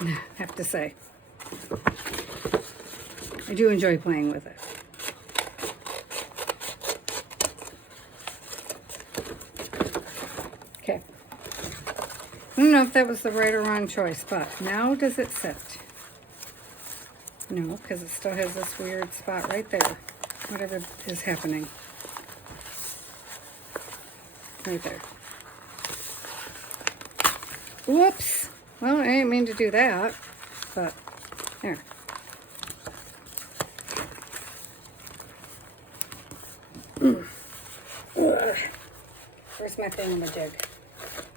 I have to say. I do enjoy playing with it. Okay. I don't know if that was the right or wrong choice, but now does it sit? No, because it still has this weird spot right there. Whatever is happening. Right there. Whoops. Well, I didn't mean to do that, but there. Where's my thingamajig?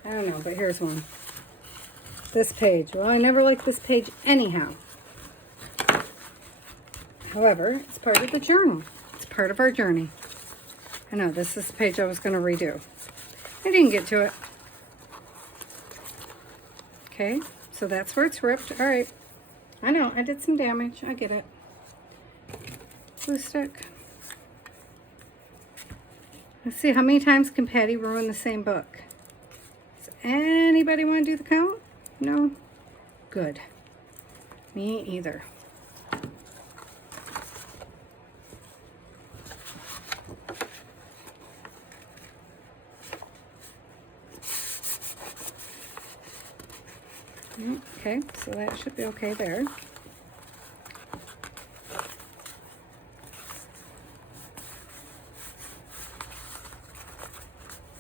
I don't know, but here's one. This page. Well, I never liked this page anyhow. However, it's part of the journal. It's part of our journey. I know, this is the page I was going to redo. I didn't get to it. Okay, so that's where it's ripped. All right. I know, I did some damage. I get it. Glue stick. Let's see, how many times can Patty ruin the same book? Does anybody want to do the count? No? Good. Me either. Okay, so that should be okay there.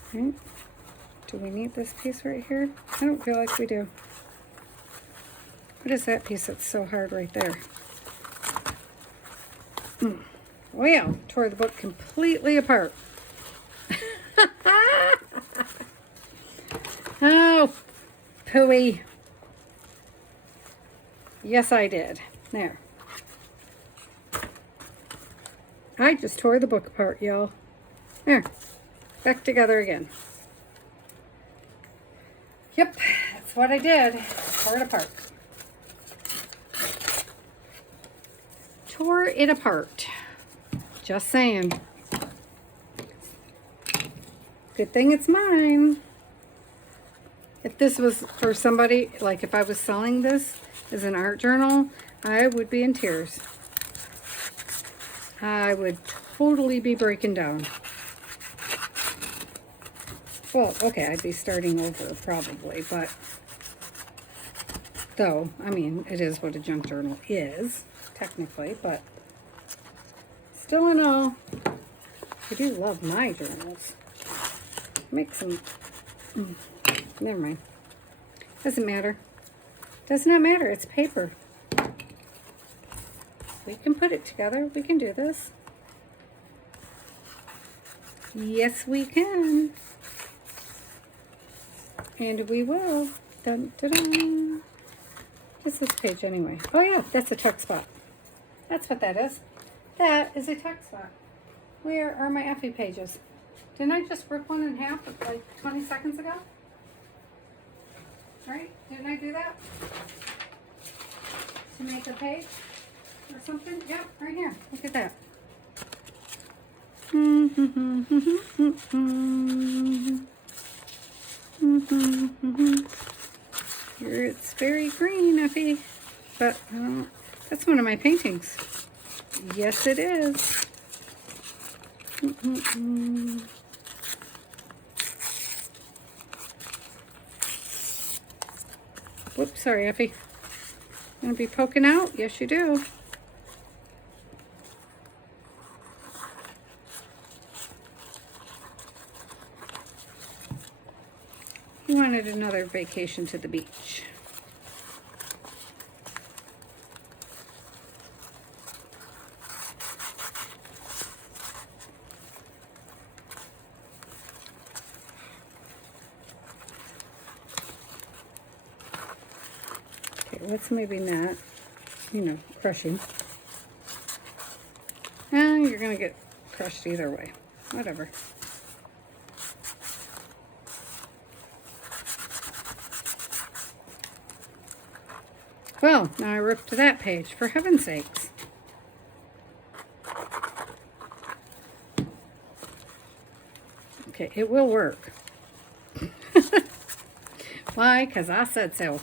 Okay. Do we need this piece right here? I don't feel like we do. What is that piece that's so hard right there? Well, tore the book completely apart. Oh, pooey. Yes, I did. There. I just tore the book apart, y'all. There. Back together again. Yep, that's what I did. Tore it apart. Tore it apart. Just saying. Good thing it's mine. If this was for somebody, like if I was selling this as an art journal, I would be in tears. I would totally be breaking down. Well, okay, I'd be starting over probably, but though, I mean, it is what a junk journal is, technically, but still in all, I do love my journals. Make some, never mind. Doesn't matter. Does not matter, it's paper. We can put it together, we can do this. Yes, we can. And we will. Dun, dun, dun. What's this page anyway? Oh yeah, that's a tuck spot. That's what that is. That is a tuck spot. Where are my Ephy pages? Didn't I just rip one in half like 20 seconds ago? Right? Didn't I do that? To make a page or something? Yep, right here. Look at that. Here it's very green, Ephy, but that's one of my paintings. Yes, it is. Whoops, sorry, Ephy. Gonna be poking out? Yes, you do. He wanted another vacation to the beach. Okay, let's maybe not, crushing. You're gonna get crushed either way. Whatever. Well, now I ripped that page, for heaven's sakes. Okay, it will work. Why? Because I said so.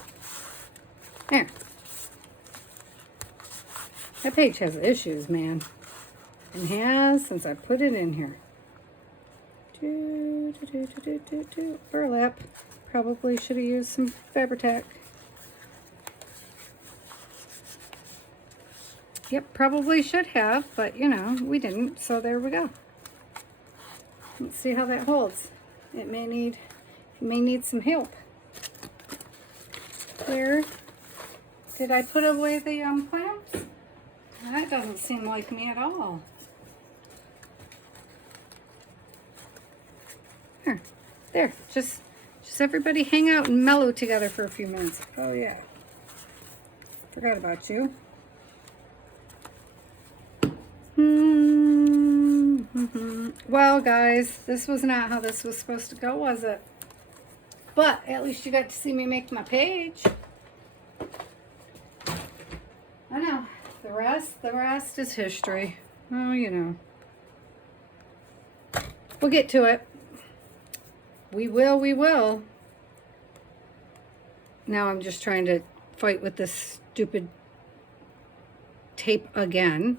There. That page has issues, man. And has since I put it in here. Burlap. Probably should have used some Fabri-Tac. Yep, probably should have, but you know, we didn't, so there we go. Let's see how that holds. It may need some help. Where did I put away the clamps? That doesn't seem like me at all. There, just everybody hang out and mellow together for a few minutes. Oh yeah, forgot about you. Well, guys, this was not how this was supposed to go, was it? But at least you got to see me make my page. I know. The rest is history. Oh, you know. We'll get to it. We will. Now I'm just trying to fight with this stupid tape again.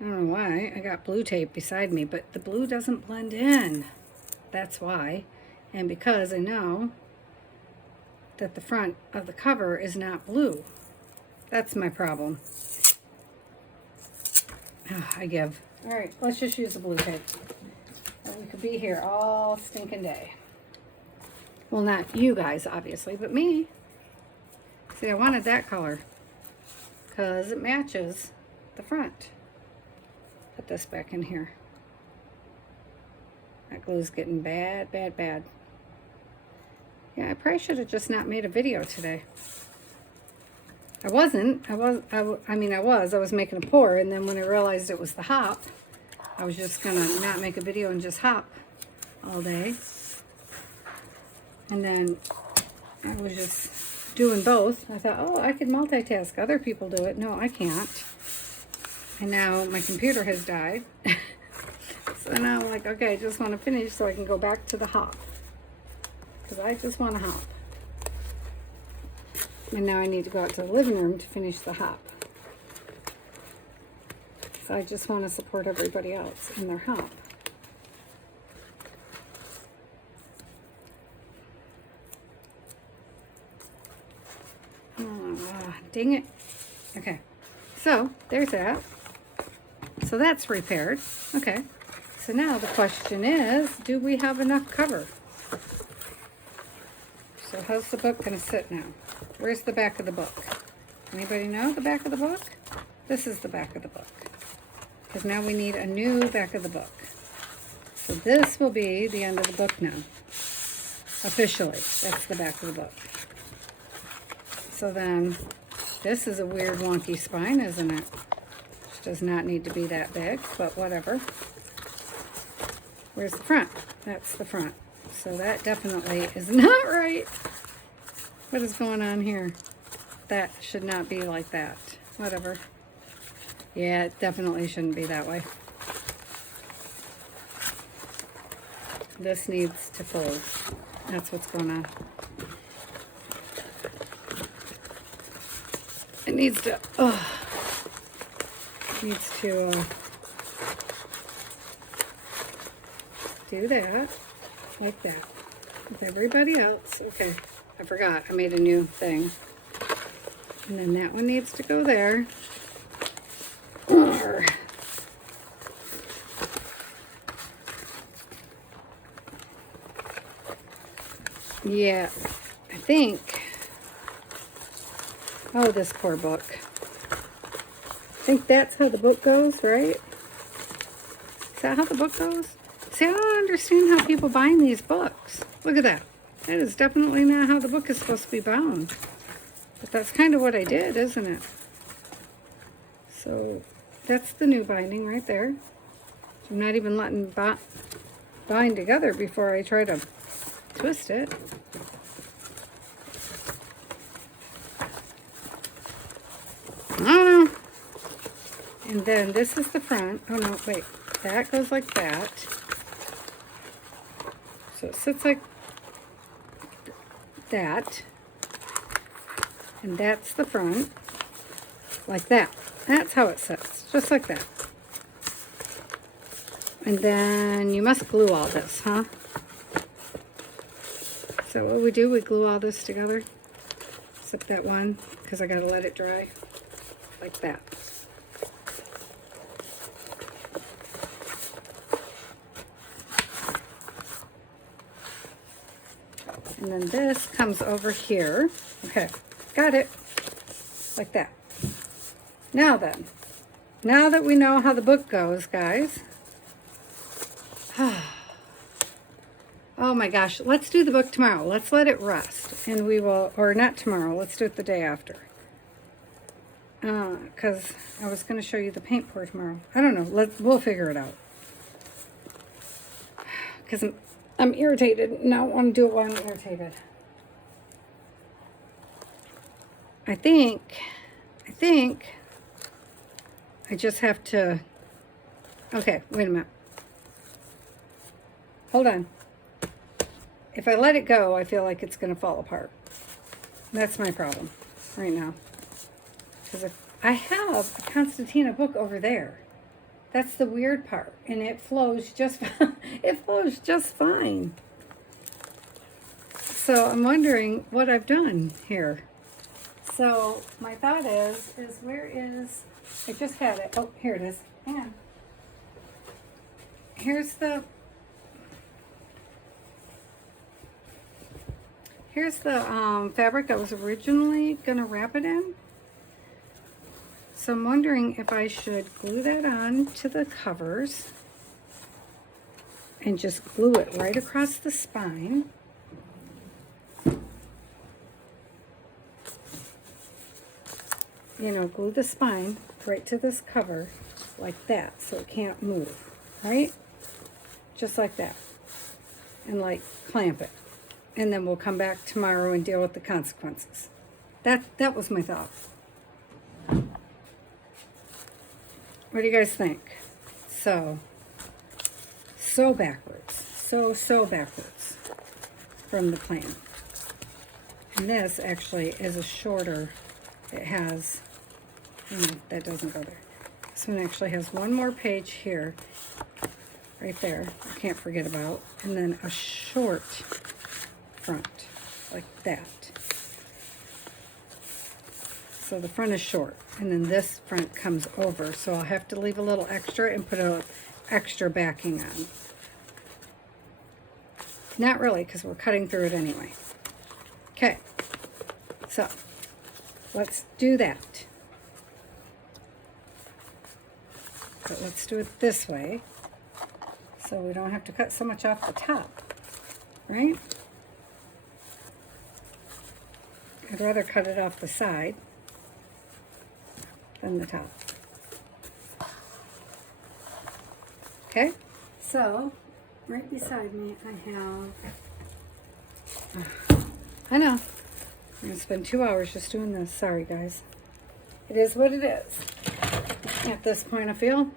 I don't know why. I got blue tape beside me, but the blue doesn't blend in. That's why. And because I know that the front of the cover is not blue. That's my problem. I give. All right, let's just use the blue tape. We could be here all stinking day. Well, not you guys, obviously, but me. See, I wanted that color because it matches the front. Put this back in here. That glue's getting bad. Yeah, I probably should have just not made a video today. I wasn't. I was making a pour, and then when I realized it was the hop, I was just gonna not make a video and just hop all day. And then I was just doing both. I thought, oh, I could multitask. Other people do it. No, I can't. And now my computer has died. So now I'm like, okay, I just want to finish so I can go back to the hop. Because I just want to hop. And now I need to go out to the living room to finish the hop. So I just want to support everybody else in their hop. Oh, dang it. Okay. So there's that. So that's repaired. Okay. So now the question is, do we have enough cover? So how's the book going to sit now? Where's the back of the book? Anybody know the back of the book? This is the back of the book. Because now we need a new back of the book. So this will be the end of the book now. Officially, that's the back of the book. So then, this is a weird wonky spine, isn't it? Which does not need to be that big, but whatever. Where's the front? That's the front. So that definitely is not right. What is going on here? That should not be like that. Whatever. Yeah, it definitely shouldn't be that way. This needs to fold. That's what's going on. It needs to, do that, like that, with everybody else. Okay, I forgot, I made a new thing. And then that one needs to go there. Yeah, I think, oh, this poor book. I think that's how the book goes, right? Is that how the book goes? See, I don't understand how people bind these books. Look at that. That is definitely not how the book is supposed to be bound. But that's kind of what I did, isn't it? So that's the new binding right there. I'm not even letting bind together before I try to twist it. I don't know. And then this is the front. Oh no, wait. That goes like that. So it sits like that. And that's the front. Like that. That's how it sits. Just like that. And then you must glue all this, huh? So what we do, we glue all this together. Except that one, because I gotta let it dry. Like that. And then this comes over here. Okay, got it. Like that. Now then, now that we know how the book goes, guys. Oh my gosh, let's do the book tomorrow. Let's let it rest. And we will, or not tomorrow, let's do it the day after. Because I was going to show you the paint pour tomorrow. I don't know, we'll figure it out. Because I'm irritated and I don't want to do it while I'm irritated. I think I just have to, okay, wait a minute. Hold on. If I let it go, I feel like it's going to fall apart. That's my problem right now. Because if I have a Constantina book over there, that's the weird part, and it flows just it flows just fine. So I'm wondering what I've done here. So my thought is where is, I just had it. Oh, here it is. Hang on. Here's the fabric I was originally gonna wrap it in. So I'm wondering if I should glue that on to the covers and just glue it right across the spine. You know, glue the spine right to this cover like that so it can't move, right? Just like that. And like clamp it. And then we'll come back tomorrow and deal with the consequences. That was my thought. What do you guys think? So backwards. So backwards from the plan. And this actually is a shorter, it has, that doesn't go there. This one actually has one more page here, right there, I can't forget about, and then a short front, like that. So the front is short, and then this front comes over, so I'll have to leave a little extra and put a extra backing on. Not really, because we're cutting through it anyway. Okay, so let's do that. But let's do it this way, so we don't have to cut so much off the top, right? I'd rather cut it off the side than the top. Okay, so right beside me I have, I know, I'm going to spend 2 hours just doing this. Sorry guys. It is what it is. At this point I feel.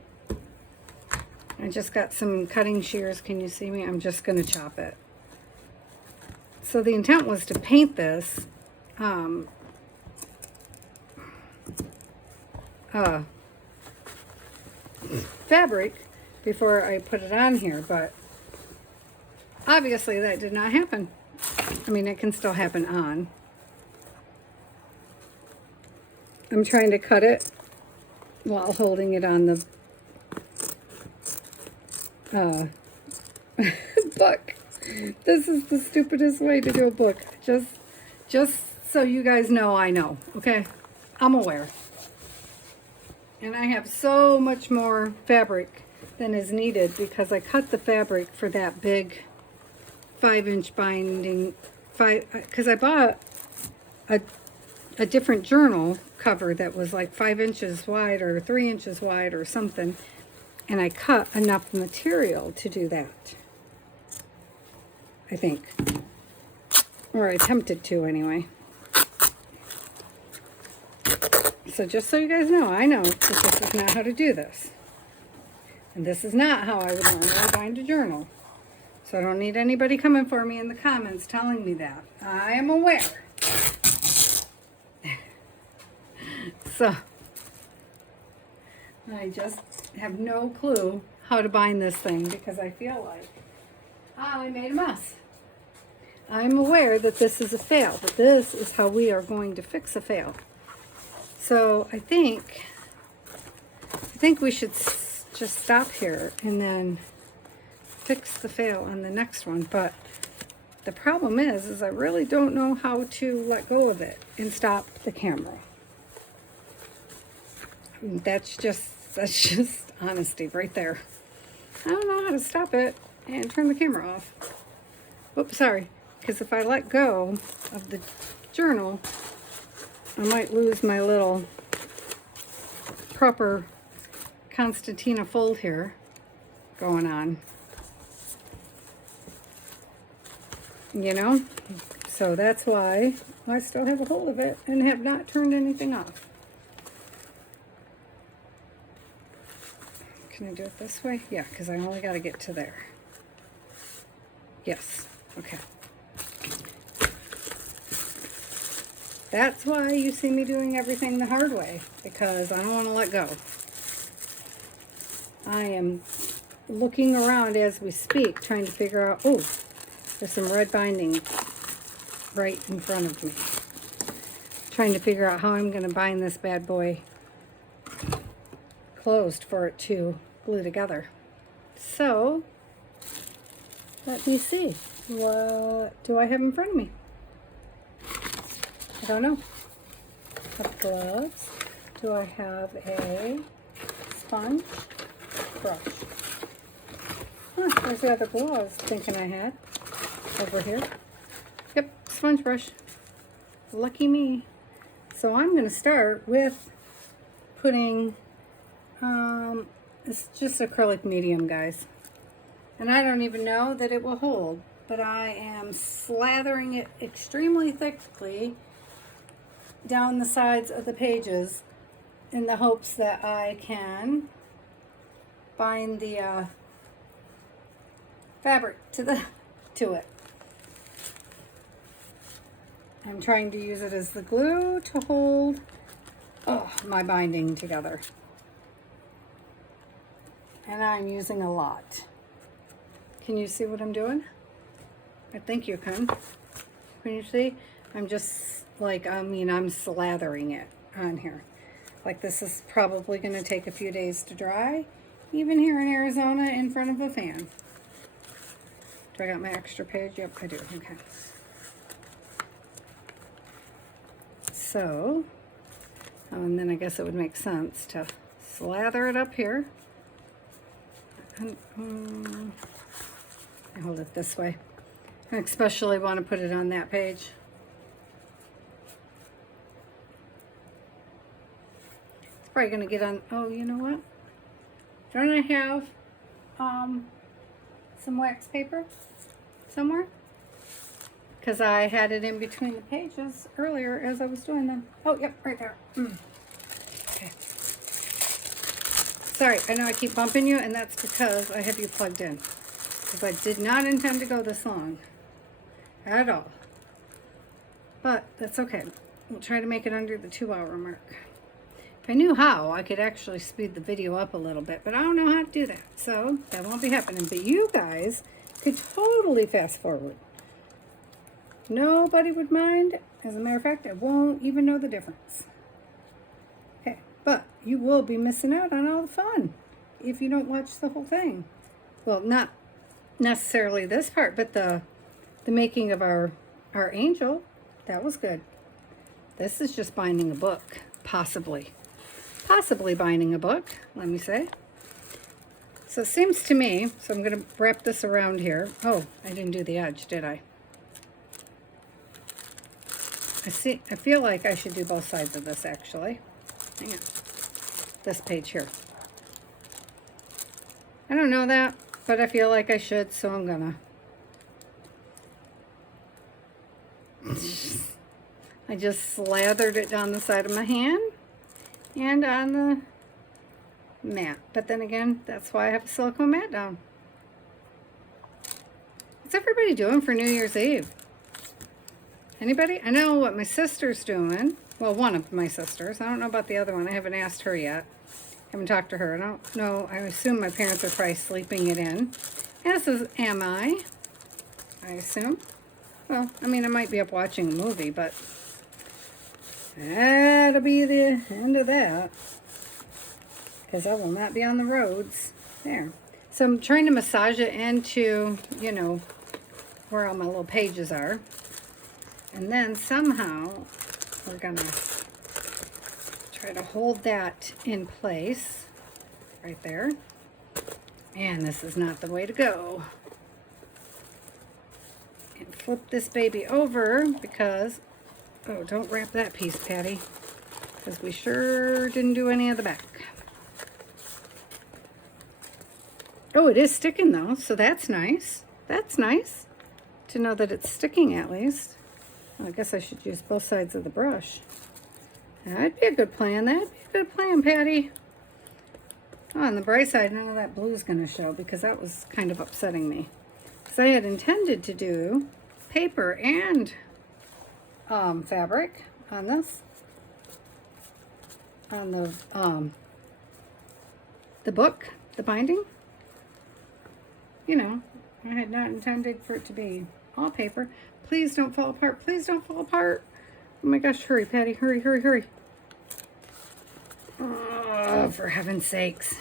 I just got some cutting shears. Can you see me? I'm just going to chop it. So the intent was to paint this fabric before I put it on here, but obviously that did not happen. I mean, it can still happen on. I'm trying to cut it while holding it on the book. This is the stupidest way to do a book. Just so you guys know, I know, okay? I'm aware. And I have so much more fabric than is needed because I cut the fabric for that big 5-inch binding, because I bought a different journal cover that was like 5 inches wide or 3 inches wide or something, and I cut enough material to do that, I think, or I attempted to anyway. So just so you guys know, I know that this is not how to do this, and this is not how I would normally bind a journal. So I don't need anybody coming for me in the comments telling me that. I am aware. So I just have no clue how to bind this thing because I feel like I made a mess. I'm aware that this is a fail, but this is how we are going to fix a fail. So I think we should just stop here and then fix the fail on the next one. But the problem is I really don't know how to let go of it and stop the camera. That's just honesty right there. I don't know how to stop it and turn the camera off. Oops, sorry. Because if I let go of the journal, I might lose my little proper Constantina fold here going on. You know? So that's why I still have a hold of it and have not turned anything off. Can I do it this way? Yeah, because I only got to get to there. Yes. Okay. That's why you see me doing everything the hard way, because I don't want to let go. I am looking around as we speak, trying to figure out, oh, there's some red binding right in front of me. Trying to figure out how I'm going to bind this bad boy closed for it to glue together. So, let me see. What do I have in front of me? I don't know. I have gloves. Do I have a sponge? Brush. Huh, there's the other glue I was thinking I had over here. Yep, sponge brush. Lucky me. So I'm going to start with putting, it's just acrylic medium, guys. And I don't even know that it will hold, but I am slathering it extremely thickly down the sides of the pages in the hopes that I can bind the fabric to it. I'm trying to use it as the glue to hold my binding together. And I'm using a lot. Can you see what I'm doing? I think you can. Can you see? I'm just like, I'm slathering it on here. Like this is probably going to take a few days to dry, even here in Arizona in front of a fan. Do I got my extra page? Yep, I do. Okay. So, and then I guess it would make sense to slather it up here. And, I hold it this way. I especially want to put it on that page. It's probably going to get on, oh, you know what? Don't I have some wax paper somewhere? Because I had it in between the pages earlier as I was doing them. Oh, yep, right there. Okay. Sorry, I know I keep bumping you, and that's because I have you plugged in. Because I did not intend to go this long at all. But that's okay. We'll try to make it under the 2-hour mark. If I knew how, I could actually speed the video up a little bit, but I don't know how to do that. So that won't be happening. But you guys could totally fast forward. Nobody would mind. As a matter of fact, I won't even know the difference. Okay, but you will be missing out on all the fun if you don't watch the whole thing. Well, not necessarily this part, but the making of our angel. That was good. This is just binding a book, possibly binding a book, let me say. So it seems to me, so I'm going to wrap this around here. Oh, I didn't do the edge, did I? I feel like I should do both sides of this, actually. Hang on. This page here. I don't know that, but I feel like I should, so I'm gonna. I just slathered it down the side of my hand and on the mat. But then again, that's why I have a silicone mat down. What's everybody doing for New Year's Eve? Anybody? I know what my sister's doing. Well, one of my sisters. I don't know about the other one. I haven't asked her yet. Haven't talked to her. I don't know. I assume my parents are probably sleeping it in. As is, am I assume. Well, I mean, I might be up watching a movie, but that'll be the end of that. Because I will not be on the roads. There. So I'm trying to massage it into, you know, where all my little pages are. And then somehow we're going to try to hold that in place right there. And this is not the way to go. And flip this baby over because, oh, don't wrap that piece, Patty, because we sure didn't do any of the back. Oh, it is sticking though, so that's nice. That's nice to know that it's sticking at least. Well, I guess I should use both sides of the brush. That'd be a good plan. That'd be a good plan, Patty. Oh, on the bright side, none of that blue is going to show because that was kind of upsetting me. Because I had intended to do paper and fabric on this. On the book, the binding. You know, I had not intended for it to be all paper. Please don't fall apart. Please don't fall apart. Oh my gosh, hurry, Patty. Hurry, hurry, hurry. Oh, for heaven's sakes.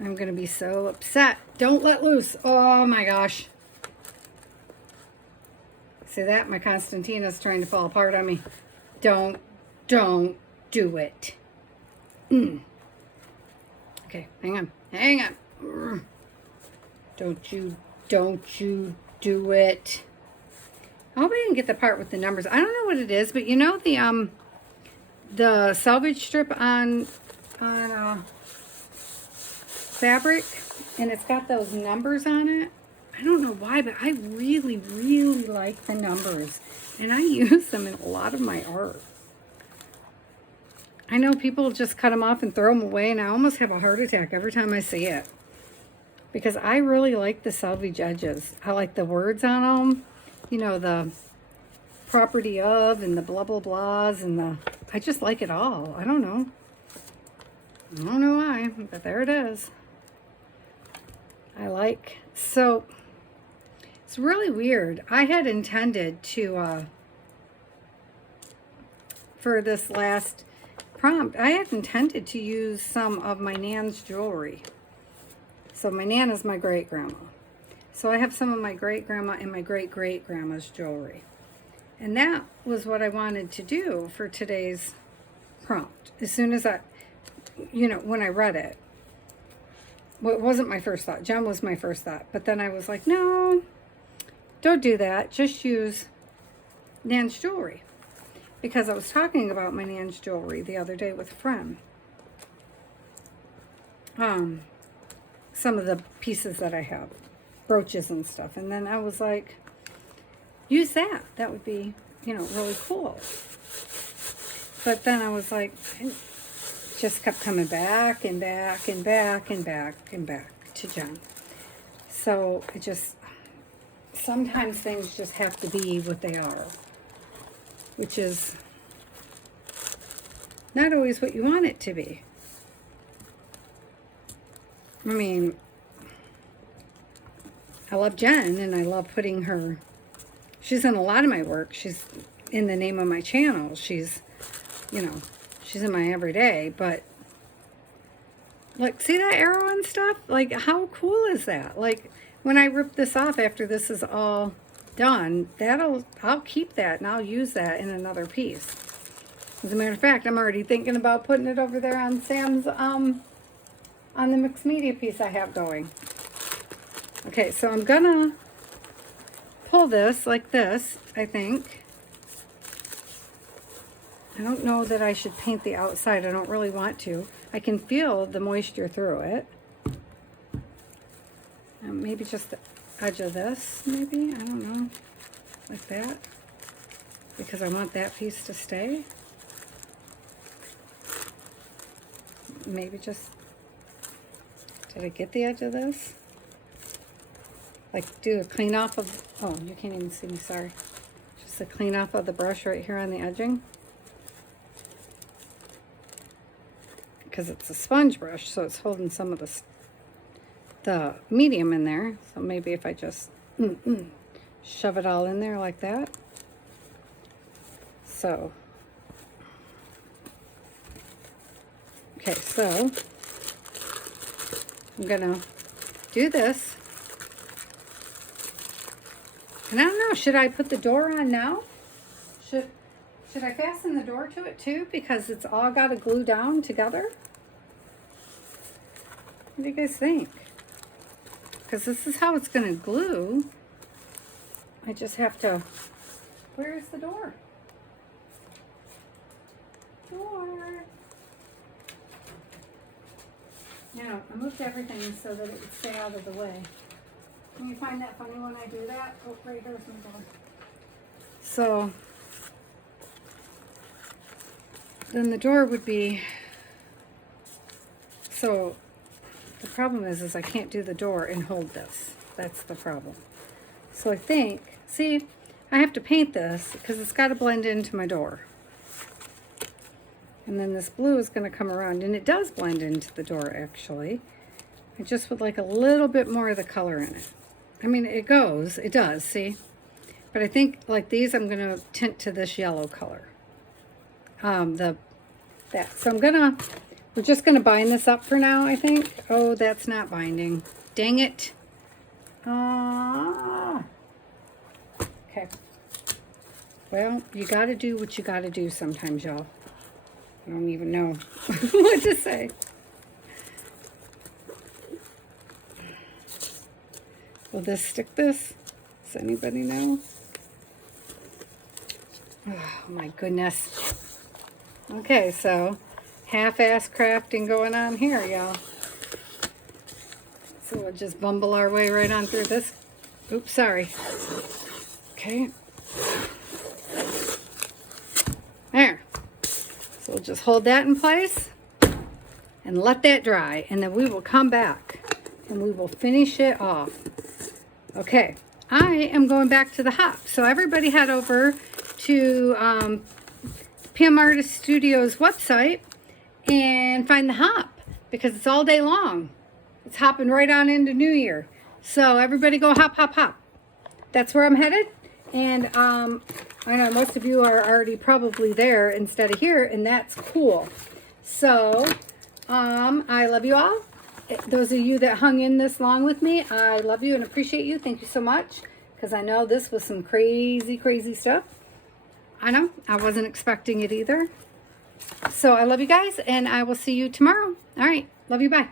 I'm going to be so upset. Don't let loose. Oh my gosh. See that? My Constantina's trying to fall apart on me. Don't do it. Okay, hang on. Hang on. Don't you do it. I hope I didn't get the part with the numbers. I don't know what it is, but you know the selvage strip on fabric, and it's got those numbers on it. I don't know why, but I really, really like the numbers, and I use them in a lot of my art. I know people just cut them off and throw them away, and I almost have a heart attack every time I see it. Because I really like the selvage edges. I like the words on them. You know, the property of and the blah, blah, blahs and the... I just like it all. I don't know. I don't know why, but there it is. I like... So, it's really weird. I had intended to... for this last prompt, I had intended to use some of my Nan's jewelry. So my Nan is my great-grandma. So I have some of my great-grandma and my great-great-grandma's jewelry. And that was what I wanted to do for today's prompt. As soon as I, you know, when I read it. Well, it wasn't my first thought. Jen was my first thought. But then I was like, no, don't do that. Just use Nan's jewelry. Because I was talking about my Nan's jewelry the other day with a friend. Some of the pieces that I have, brooches and stuff. And then I was like, use that. That would be, you know, really cool. But then I was like, it just kept coming back and back and back and back and back to Jen. So it just, sometimes things just have to be what they are. Which is not always what you want it to be. I mean, I love Jen, and I love putting her, she's in a lot of my work. She's in the name of my channel. She's, you know, she's in my everyday, but, like, see that arrow and stuff? Like, how cool is that? Like, when I rip this off after this is all done, I'll keep that, and I'll use that in another piece. As a matter of fact, I'm already thinking about putting it over there on Sam's, on the mixed media piece I have going. Okay, so I'm gonna pull this like this, I think. I don't know that I should paint the outside. I don't really want to. I can feel the moisture through it. Maybe just the edge of this, maybe, I don't know, like that, because I want that piece to stay. Maybe just, did I get the edge of this? like do a clean off of, oh, you can't even see me, sorry. Just a clean off of the brush right here on the edging. Because it's a sponge brush, so it's holding some of the medium in there. So maybe if I just shove it all in there like that. So, okay, so I'm gonna do this. And I don't know, should I put the door on now? Should I fasten the door to it too? Because it's all got to glue down together? What do you guys think? Because this is how it's going to glue. I just have to... Where's the door? Door. Now, I moved everything so that it would stay out of the way. Can you find that funny when I do that? Oh, right, there's my door. So, then the door would be... So, the problem is I can't do the door and hold this. That's the problem. So I think, see, I have to paint this because it's got to blend into my door. And then this blue is going to come around, and it does blend into the door actually. I just would like a little bit more of the color in it. I mean, it does, see? But I think like these, I'm going to tint to this yellow color. So we're just going to bind this up for now, I think. Oh, that's not binding. Dang it. Okay. Well, you got to do what you got to do sometimes, y'all. I don't even know what to say. Will this stick this? Does anybody know? Oh, my goodness. Okay, so half-ass crafting going on here, y'all. So we'll just bumble our way right on through this. Oops, sorry. Okay. There. So we'll just hold that in place and let that dry, and then we will come back and we will finish it off. Okay, I am going back to the hop. So everybody head over to PM Artist Studios website and find the hop, because it's all day long. It's hopping right on into New Year. So everybody go hop, hop, hop. That's where I'm headed. And I know most of you are already probably there instead of here, and that's cool. So I love you all. Those of you that hung in this long with me, I love you and appreciate you. Thank you so much, because I know this was some crazy, crazy stuff. I know, I wasn't expecting it either. So I love you guys, and I will see you tomorrow. All right, love you, bye.